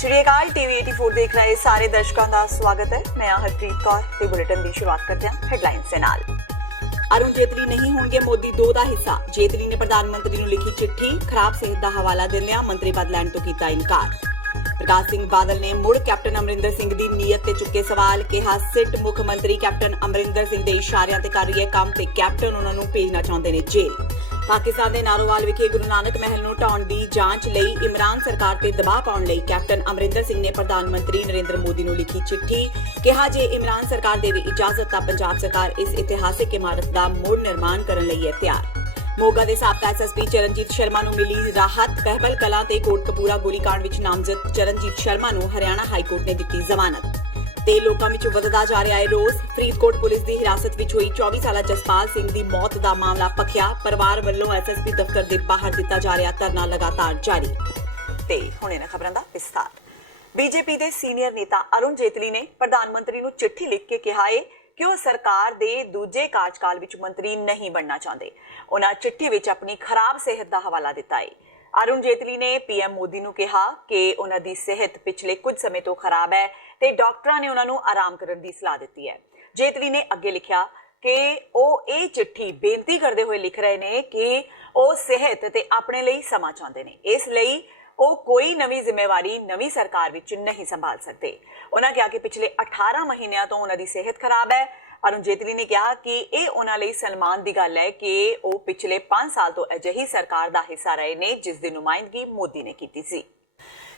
सत श्री अकाल। टीवी 84 देख रहे सारे दर्शकों का स्वागत है। मैं हरप्रीत कौर ते बुलेटिन की शुरुआत करते हैं हेडलाइंस के नाल। अरुण जेतली नहीं होंगे मोदी 2 का हिस्सा। जेतली ने प्रधानमंत्री को लिखी चिट्ठी, खराब सेहत का हवाला दिंदियां मंत्री पद लैण तो कीता इनकार। प्रकाश सिंह बादल ने मुड़ कैप्टन अमरिंदर सिंह की नीयत ते चुके सवाल, कहा सिट मुख मंत्री कैप्टन अमरिंदर सिंह के इशारियां ते कर रही है काम ते कैप्टन उन्हां नूं भेजना चाहुंदे ने जेल। पाकिस्तान के नारोवाल विखे गुरु नानक महल नूं ढाउण दी जांच लई इमरान सरकार ते दबाव पाउण लई कैप्टन अमरिंदर सिंह ने प्रधानमंत्री नरेंद्र मोदी नूं लिखी चिट्ठी, कहा जे इमरान सरकार देवे इजाजत तां पंजाब सरकार इस इतिहासिक इमारत का मुड़ निर्माण करन लई है तैयार। मोगा के साबका एसएसपी चरणजीत शर्मा नूं मिली राहत। कहबल कलां ते कोटकपूरा गोलीकांड विच नामजद चरणजीत शर्मा नूं हरियाणा हाईकोर्ट ने दित्ती जमानत। ते लोकां विच वधदा जा रहा है रोस। फरीदकोट पुलिस की हिरासत विच हुई 24 साला जसपाल सिंह की मौत का मामला पखिया। परिवार वल्लों एसएसपी दफ्तर के बाहर दिता जा रहा धरना लगातार जारी। ते हुणे ने खबरां दा विस्तार। बीजेपी के सीनियर नेता अरुण जेतली ने प्रधानमंत्री नूं चिट्ठी लिख के कहा है कि वह सरकार दे दूजे कार्यकाल विच मंत्री नहीं बनना चाहते। उन्हां चिट्ठी विच अपनी खराब सेहत का हवाला दिता है। अरुण जेतली ने पीएम मोदी नूं कहा कि उन्हां दी सेहत पिछले कुछ समय तो खराब है ते डॉक्टरां ने उन्हां नूं आराम करन दी सलाह दित्ती है। जेतली ने अगे लिखा कि वह ये चिट्ठी बेनती करते हुए लिख रहे हैं कि वह सेहत ते अपने लिए समा चाहते हैं, इसलिए ਉਹ कोई नवी जिम्मेवारी नवी सरकार विच नहीं संभाल सकते। उन्होंने कहा कि पिछले 18 महीनों तो उन्होंने सेहत खराब है। अरुण जेतली ने कहा कि यह उन्होंने लिए सन्मान की गल है कि वह पिछले 5 साल तो अजिही सरकार का हिस्सा रहे ने जिसकी नुमाइंदगी मोदी ने की सी।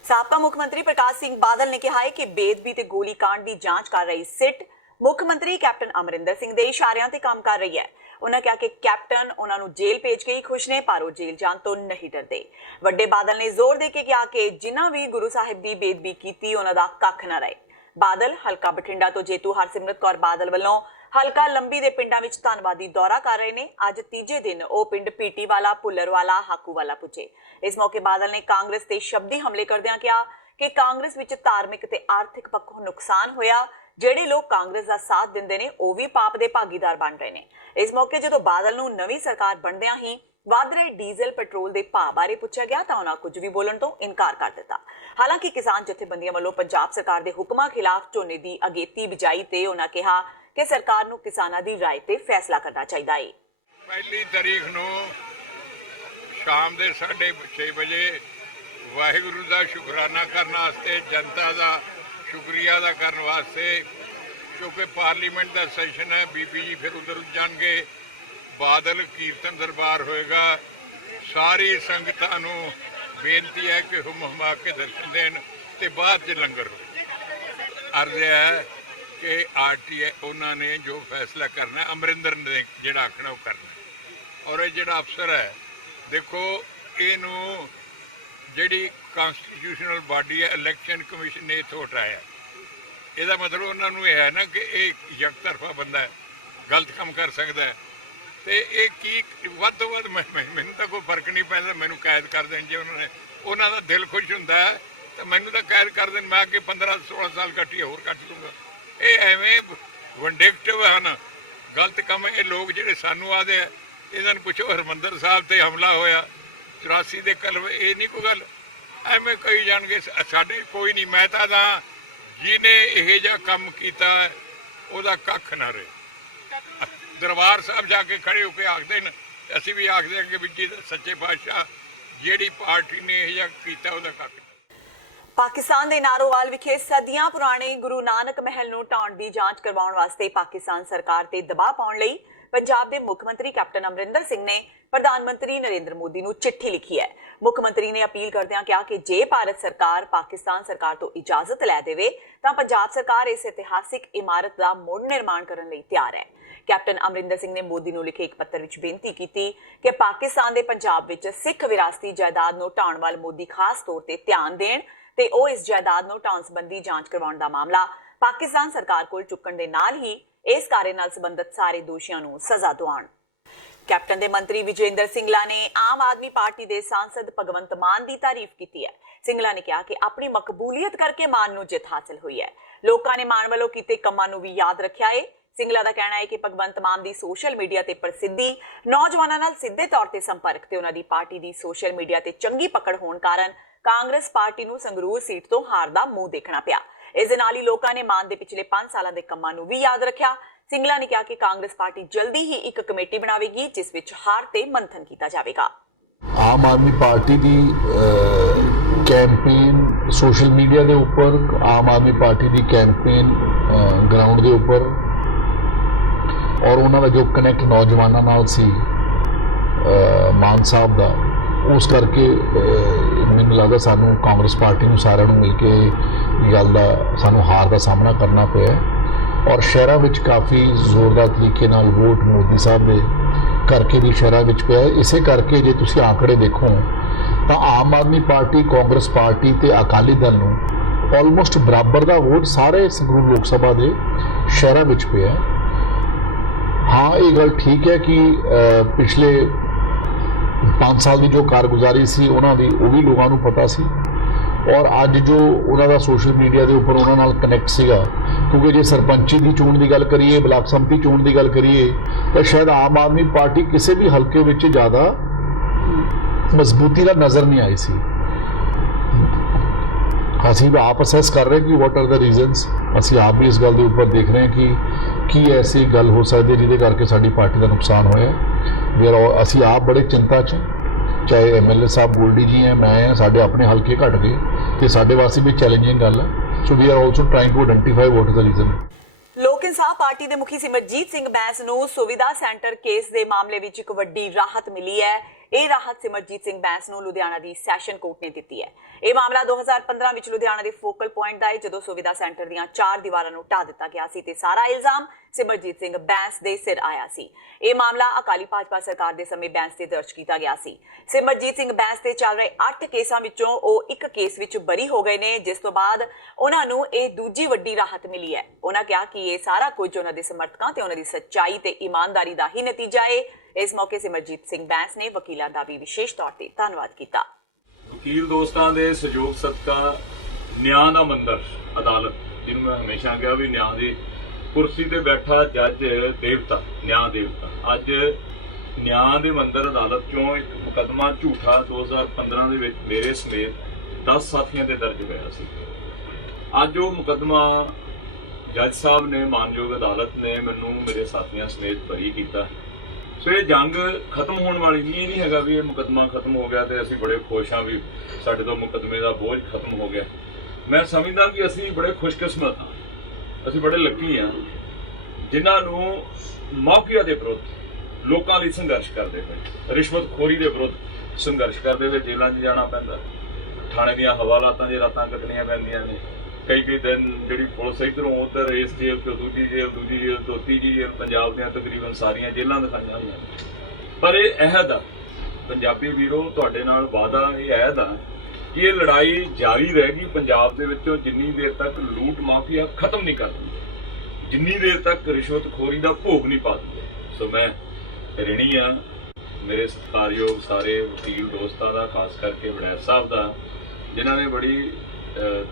साबका मुख्यमंत्री प्रकाश सिंह बादल ने कहा है कि बेदबी ते गोलीकांड की जांच कर रही सिट मुख्यमंत्री कैप्टन अमरिंदर सिंह के इशारियां ते काम कर रही है। उन्होंने कहा कि कैप्टन उन्होंने जेल भेज के ही खुश ने, पर वो जेल जान तो नहीं डरते। वड्डे बादल ने जोर दे के कहा कि जिन्हां भी गुरु साहिब की बेदबी की उन्हां दा कख ना रहे। बादल हलका बठिंडा तो जेतू हरसिमरत कौर बादल वालों हलका लंबी दे पिंडां विच धन्नवादी दौरा कर रहे हैं। अज तीजे दिन वो पिंड पीटी वाला, पुलर वाला, हाकू वाला पुजे। इस मौके बादल ने कांग्रेस ते शब्दी हमले करदियां कहा कि कांग्रेस विच धार्मिक ते आर्थिक पक्षों नुकसान होया। ਜਿਹੜੇ लोग कांग्रेस का साथ देंदे ने ਉਹ भी पाप ਦੇ भागीदार बन रहे हैं। इस मौके ਜਦੋਂ बादल ਨੂੰ ਨਵੀਂ सरकार ਬਣਦਿਆਂ ही वध रहे डीजल पेट्रोल के भाव बारे पूछा गया तो उन्होंने कुछ भी बोलने तो इनकार कर दिता। हालांकि किसान जथेबंदियों वालों पंजाब सरकार के हुक्मां खिलाफ झोने की अगेती बिजाई ते उन्होंने कहा कि सरकार नूं किसानां दी राय ते फैसला करना चाहिए है। पहली तारीख नूं शाम के 6:30 बजे वाहिगुरू का शुकराना करने वास्ते, जनता का शुक्रिया अदा करने वास्ते, क्योंकि पार्लीमेंट का सैशन है, बीपी जी फिर उधर जाएंगे, बादल कीर्तन दरबार होएगा। सारी संगतां नूं बेनती है कि हुम हुमा के दर्शन देन ते बाद च लंगर हो। अर्ज है कि आरटीआई उन्होंने जो फैसला करना है, अमरिंदर ने जिहड़ा आखना वो करना है। और ये जिहड़ा अफसर है, देखो इनू जिहड़ी कॉन्स्टिट्यूशनल बॉडी है इलैक्शन कमीशन ने इत्थों हटाया। ਇਹਦਾ मतलब उन्होंने यह है ना कि एक यकतरफा बंदा है, गलत काम कर सकता है। तो ये की वध तो वध मैनू तो कोई फर्क नहीं पैदा, मैनू कैद कर दें जो उन्होंने दिल खुश होंगे तो मैनू तो कैद कर दें, मैं अगे 15-16 साल कट्टी होर कट लूँगा। ये एवें विंडिक्टिव हैं, गलत काम। ये लोग जो सानू आते हैं, इन्होंने पुछो हरमंदर साहब से हमला होया 84 के कलवे, ये नहीं कोई गल। एवें कही जाएंगे साढ़े कोई नहीं। मैं तो जिन्हें यह जहा काम किया वह कख ना रहे। दरबार साहब जाके खड़े होकर आखते हैं, असी भी आखते हैं कि भी जी सच्चे पातशाह जिहड़ी पार्टी ने यह किया वह कख। पाकिस्तान के नारोवाल विखे सदियां पुराने गुरु नानक महल नूं ढाउण दी जांच करवाउण वास्ते पाकिस्तान सरकार ते दबाव पाउण लई पंजाब के मुख्यमंत्री कैप्टन अमरिंदर सिंह ने प्रधानमंत्री नरेंद्र मोदी नूं चिट्ठी लिखी है। मुख्यमंत्री ने अपील करदिआं कहा कि जे भारत सरकार पाकिस्तान सरकार तो इजाजत लै देवे तां पंजाब सरकार इस इतिहासिक इमारत का मुड़ निर्माण करने लई तैयार है। कैप्टन अमरिंदर सिंह ने मोदी नूं लिखे एक पत्र विच बेनती की कि पाकिस्तान के पंजाब विच सिख विरासती जायदाद नूं ढाउण वाल मोदी खास तौर ते ध्यान देण ते ਉਹ इस जायदाद नूं ढाउण संबंधी जांच करवाउण दा मामला पाकिस्तान सरकार कोल चुकण दे नाल ही इस कार्य नाल संबंधित सारे दोषियों नूं सज़ा दिवाउण। कैप्टन के मंत्री विजेंद्र सिंगला ने आम आदमी पार्टी के सांसद भगवंत मान की तारीफ की है। सिंगला ने कहा कि अपनी मकबूलीयत करके मान नूं जित हासिल हुई है। लोगों ने मान वालों कीते कम्मां नूं भी याद रखा है। सिंगला का कहना है कि भगवंत मान की सोशल मीडिया ते प्रसिद्धि, नौजवानों नाल सीधे तौर ते संपर्क ते उन्हां दी पार्टी की सोशल मीडिया ते चंगी पकड़ होने कारण ਕਾਂਗਰਸ ਪਾਰਟੀ ਨੂੰ ਸੰਗਰੂਰ ਸੀਟ ਤੋਂ ਹਾਰ ਦਾ ਮੂੰਹ ਦੇਖਣਾ ਪਿਆ। ਇਸ ਦੇ ਨਾਲ ਹੀ ਲੋਕਾਂ ਨੇ ਮਾਨ ਦੇ ਪਿਛਲੇ 5 ਸਾਲਾਂ ਦੇ ਕੰਮਾਂ ਨੂੰ ਵੀ ਯਾਦ ਰੱਖਿਆ। ਸਿੰਗਲਾ ਨੇ ਕਿਹਾ ਕਿ ਕਾਂਗਰਸ ਪਾਰਟੀ ਜਲਦੀ ਹੀ ਇੱਕ ਕਮੇਟੀ ਬਣਾਵੇਗੀ ਜਿਸ ਵਿੱਚ ਹਾਰ ਤੇ ਮੰਥਨ ਕੀਤਾ ਜਾਵੇਗਾ। ਆਮ ਆਦਮੀ ਪਾਰਟੀ ਦੀ ਕੈਂਪੇਨ ਸੋਸ਼ਲ ਮੀਡੀਆ ਦੇ ਉੱਪਰ, ਆਮ ਆਦਮੀ ਪਾਰਟੀ ਦੀ ਕੈਂਪੇਨ ਗਰਾਊਂਡ ਦੇ ਉੱਪਰ ਔਰ ਉਹਨਾਂ ਦਾ ਜੋ ਕਨੈਕਟ ਨੌਜਵਾਨਾਂ ਨਾਲ ਸੀ ਮਾਨ ਸਾਹਿਬ ਦਾ, ਉਸ ਕਰਕੇ ਮੈਨੂੰ ਲੱਗਦਾ ਸਾਨੂੰ ਕਾਂਗਰਸ ਪਾਰਟੀ ਨੂੰ ਸਾਰਿਆਂ ਨੂੰ ਮਿਲ ਕੇ ਇਹ ਗੱਲ ਦਾ ਸਾਨੂੰ ਹਾਰ ਦਾ ਸਾਹਮਣਾ ਕਰਨਾ ਪਿਆ ਔਰ ਸ਼ਹਿਰਾਂ ਵਿੱਚ ਕਾਫੀ ਜ਼ੋਰਦਾਰ ਤਰੀਕੇ ਨਾਲ ਵੋਟ ਮੋਦੀ ਸਾਹਿਬ ਦੇ ਕਰਕੇ ਵੀ ਸ਼ਹਿਰਾਂ ਵਿੱਚ ਪਿਆ। ਇਸੇ ਕਰਕੇ ਜੇ ਤੁਸੀਂ ਆંકੜੇ ਦੇਖੋ ਤਾਂ ਆਮ ਆਦਮੀ ਪਾਰਟੀ, ਕਾਂਗਰਸ ਪਾਰਟੀ ਤੇ ਅਕਾਲੀ ਦਲ ਨੂੰ ਆਲਮੋਸਟ ਬਰਾਬਰ ਦਾ ਵੋਟ ਸਾਰੇ ਸੰਗਰੂਰ ਲੋਕ ਸਭਾ ਦੇ ਸ਼ਹਿਰਾਂ ਵਿੱਚ ਪਿਆ। ਹਾਂ, ਇਹ ਗੱਲ ਠੀਕ ਹੈ ਕਿ ਪਿਛਲੇ 5 ਸਾਲ ਦੀ ਜੋ ਕਾਰਗੁਜ਼ਾਰੀ ਸੀ ਉਹਨਾਂ ਦੀ, ਉਹ ਵੀ ਲੋਕਾਂ ਨੂੰ ਪਤਾ ਸੀ ਔਰ ਅੱਜ ਜੋ ਉਹਨਾਂ ਦਾ ਸੋਸ਼ਲ ਮੀਡੀਆ ਦੇ ਉੱਪਰ ਉਹਨਾਂ ਨਾਲ ਕਨੈਕਟ ਸੀਗਾ, ਕਿਉਂਕਿ ਜੇ ਸਰਪੰਚੀ ਦੀ ਚੋਣ ਦੀ ਗੱਲ ਕਰੀਏ, ਬਲਾਕ ਸੰਮਤੀ ਚੋਣ ਦੀ ਗੱਲ ਕਰੀਏ ਤਾਂ ਸ਼ਾਇਦ ਆਮ ਆਦਮੀ ਪਾਰਟੀ ਕਿਸੇ ਵੀ ਹਲਕੇ ਵਿੱਚ ਜ਼ਿਆਦਾ ਮਜ਼ਬੂਤੀ ਨਾਲ ਨਜ਼ਰ ਨਹੀਂ ਆਈ ਸੀ। ਅਸੀਂ ਵੀ ਆਪ ਅਸੈਸ ਕਰ ਰਹੇ ਕਿ ਵਾਟ ਆਰ ਦਾ ਰੀਜ਼ਨਸ। ਅਸੀਂ ਆਪ ਵੀ ਇਸ ਗੱਲ ਦੇ ਉੱਪਰ ਦੇਖ ਰਹੇ ਕਿ ਕੀ ਐਸੀ ਗੱਲ ਹੋ ਸਕਦੀ ਜਿਹਦੇ ਕਰਕੇ ਸਾਡੀ ਪਾਰਟੀ ਦਾ ਨੁਕਸਾਨ ਹੋਇਆ। ਅਸੀਂ ਆਪ ਬੜੇ ਚਿੰਤਾ 'ਚ, ਚਾਹੇ MLA ਸਾਹਿਬ ਗੋਲਡੀ ਜੀ ਹੈ, ਮੈਂ ਹਾਂ, ਸਾਡੇ ਆਪਣੇ ਹਲਕੇ ਘਟ ਗਏ ਤੇ ਸਾਡੇ ਵਾਸਤੇ ਵੀ ਚੈਲੰਜਿੰਗ ਗੱਲ ਹੈ। So we are also trying to identify what is the reason. Lok Insaf party ਦੇ ਮੁਖੀ ਸਿਮਰਜੀਤ ਸਿੰਘ ਬੈਂਸ ਨੂੰ ਸੁਵਿਧਾ ਸੈਂਟਰ ਕੇਸ ਦੇ ਮਾਮਲੇ ਵਿੱਚ ਇੱਕ ਵੱਡੀ ਰਾਹਤ ਮਿਲੀ ਹੈ। ਇਹ ਰਾਹਤ ਸਿਮਰਜੀਤ ਸਿੰਘ ਬੈਂਸ ਨੂੰ ਲੁਧਿਆਣਾ ਦੀ ਸੈਸ਼ਨ ਕੋਰਟ ਨੇ ਦਿੱਤੀ ਹੈ। ਇਹ ਮਾਮਲਾ 2015 ਵਿੱਚ ਲੁਧਿਆਣਾ ਦੇ ਫੋਕਲ ਪੁਆਇੰਟ ਦਾ ਹੈ, ਜਦੋਂ ਸੁਵਿਧਾ ਸੈਂਟਰ ਦੀਆਂ 4 ਦੀਵਾਰਾਂ ਨੂੰ ਢਾ ਦਿੱਤਾ ਗਿਆ ਸੀ ਤੇ ਸਾਰਾ ਇਲਜ਼ਾਮ ਸਿਮਰਜੀਤ ਸਿੰਘ ਬੈਂਸ ਦੇ ਸਿਰ ਆਇਆ ਸੀ। ਇਹ ਮਾਮਲਾ ਅਕਾਲੀ ਭਾਜਪਾ ਸਰਕਾਰ ਦੇ ਸਮੇਂ ਬੈਂਸ ਤੇ ਦਰਜ ਕੀਤਾ ਗਿਆ ਸੀ। ਸਿਮਰਜੀਤ ਸਿੰਘ ਬੈਂਸ ਤੇ ਚੱਲ ਰਹੇ 8 ਕੇਸਾਂ ਵਿੱਚੋਂ ਉਹ ਇੱਕ ਕੇਸ ਵਿੱਚ ਬਰੀ ਹੋ ਗਏ ਨੇ, ਜਿਸ ਤੋਂ ਬਾਅਦ ਉਹਨਾਂ ਨੂੰ ਇਹ ਦੂਜੀ ਵੱਡੀ ਰਾਹਤ ਮਿਲੀ ਹੈ। ਉਹਨਾਂ ਕਿਹਾ ਕਿ ਇਹ ਸਾਰਾ ਕੁਝ ਉਹਨਾਂ ਦੇ ਸਮਰਥਕਾਂ ਤੇ ਉਹਨਾਂ ਦੀ ਸੱਚਾਈ ਤੇ ਇਮਾਨਦਾਰੀ ਦਾ ਹੀ ਨਤੀਜਾ ਹੈ। ਇਸ ਮੌਕੇ ਸਿਮਰਜੀਤ ਸਿੰਘ ਬੈਂਸ ਨੇ ਵਕੀਲਾਂ ਦਾ ਵੀ ਵਿਸ਼ੇਸ਼ ਤੌਰ ਤੇ ਧੰਨਵਾਦ ਕੀਤਾ। ਵਕੀਲ ਦੋਸਤਾਂ ਦੇ ਸਹਿਯੋਗ ਸਦਕਾ ਨਿਆਂ ਦਾ ਮੰਦਰ ਅਦਾਲਤ, ਜਿਹਨੂੰ ਮੈਂ ਹਮੇਸ਼ਾ ਕਿਹਾ ਵੀ ਨਿਆਂ ਦੀ ਕੁਰਸੀ ਤੇ ਬੈਠਾ ਜੱਜ ਦੇਵਤਾ, ਨਿਆਂ ਦੇਵਤਾ, ਅੱਜ ਨਿਆਂ ਦੇ ਮੰਦਰ ਅਦਾਲਤ ਚੋਂ ਇੱਕ ਮੁਕੱਦਮਾ ਝੂਠਾ 2015 ਦੇ ਵਿੱਚ ਮੇਰੇ ਸਮੇਤ 10 ਸਾਥੀਆਂ ਤੇ ਦਰਜ ਹੋਇਆ ਸੀ। ਅੱਜ ਉਹ ਮੁਕੱਦਮਾ ਜੱਜ ਸਾਹਿਬ ਨੇ, ਮਾਨਯੋਗ ਅਦਾਲਤ ਨੇ ਮੈਨੂੰ ਮੇਰੇ ਸਾਥੀਆਂ ਸਮੇਤ ਬਰੀ ਕੀਤਾ। ਸੋ ਇਹ ਜੰਗ ਖਤਮ ਹੋਣ ਵਾਲੀ ਨਹੀਂ। ਇਹ ਨਹੀਂ ਹੈਗਾ ਵੀ ਇਹ ਮੁਕੱਦਮਾ ਖਤਮ ਹੋ ਗਿਆ ਤੇ ਅਸੀਂ ਬੜੇ ਖੁਸ਼ ਹਾਂ ਵੀ ਸਾਡੇ ਤੋਂ ਮੁਕੱਦਮੇ ਦਾ ਬੋਝ ਖਤਮ ਹੋ ਗਿਆ। ਮੈਂ ਸਮਝਦਾ ਕਿ ਅਸੀਂ ਬੜੇ ਖੁਸ਼ਕਿਸਮਤ ਹਾਂ, ਅਸੀਂ ਬੜੇ ਲੱਕੀ ਹਾਂ ਜਿਨ੍ਹਾਂ ਨੂੰ ਮਾਫੀਆ ਦੇ ਵਿਰੁੱਧ, ਲੋਕਾਂ ਲਈ ਸੰਘਰਸ਼ ਕਰਦੇ ਹੋਏ, ਰਿਸ਼ਵਤਖੋਰੀ ਦੇ ਵਿਰੁੱਧ ਸੰਘਰਸ਼ ਕਰਦੇ ਹੋਏ ਜੇਲ੍ਹਾਂ 'ਚ ਜਾਣਾ ਪੈਂਦਾ, ਥਾਣੇ ਦੀਆਂ ਹਵਾਲਾਤਾਂ 'ਚ ਰਾਤਾਂ ਕੱਟਣੀਆਂ ਪੈਂਦੀਆਂ ਨੇ। ਕਈ ਦਿਨ ਜਿਹੜੀ ਪੁਲਿਸ ਇੱਧਰੋਂ ਉੱਧਰ, ਇਸ ਜੇਲ੍ਹ ਤੋਂ ਦੂਜੀ ਜੇਲ੍ਹ ਤੋਂ ਤੀਜੀ ਜੇਲ੍ਹ, ਪੰਜਾਬ ਦੀਆਂ ਤਕਰੀਬਨ ਸਾਰੀਆਂ ਜੇਲ੍ਹਾਂ ਦਿਖਾਈਆਂ ਹੋਈਆਂ ਨੇ। ਪਰ ਇਹ ਅਹਿਦ ਆ ਪੰਜਾਬੀ ਵੀਰੋ, ਤੁਹਾਡੇ ਨਾਲ ਵਾਅਦਾ ਇਹ ਅਹਿਦ ਆ ਕਿ ਇਹ ਲੜਾਈ ਜਾਰੀ ਰਹੇਗੀ ਪੰਜਾਬ ਦੇ ਵਿੱਚੋਂ ਜਿੰਨੀ ਦੇਰ ਤੱਕ ਲੂਟ ਮਾਫੀਆ ਖਤਮ ਨਹੀਂ ਕਰ ਦਿੰਦੇ, ਜਿੰਨੀ ਦੇਰ ਤੱਕ ਰਿਸ਼ਵਤਖੋਰੀ ਦਾ ਭੋਗ ਨਹੀਂ ਪਾ ਦਿੰਦੇ। ਸੋ ਮੈਂ ਰਿਣੀ ਆ ਮੇਰੇ ਸਤਿਕਾਰਯੋਗ ਸਾਰੇ ਵਕੀਲ ਦੋਸਤਾਂ ਦਾ, ਖਾਸ ਕਰਕੇ ਵੜੈਚ ਸਾਹਿਬ ਦਾ, ਜਿਨ੍ਹਾਂ ਨੇ ਬੜੀ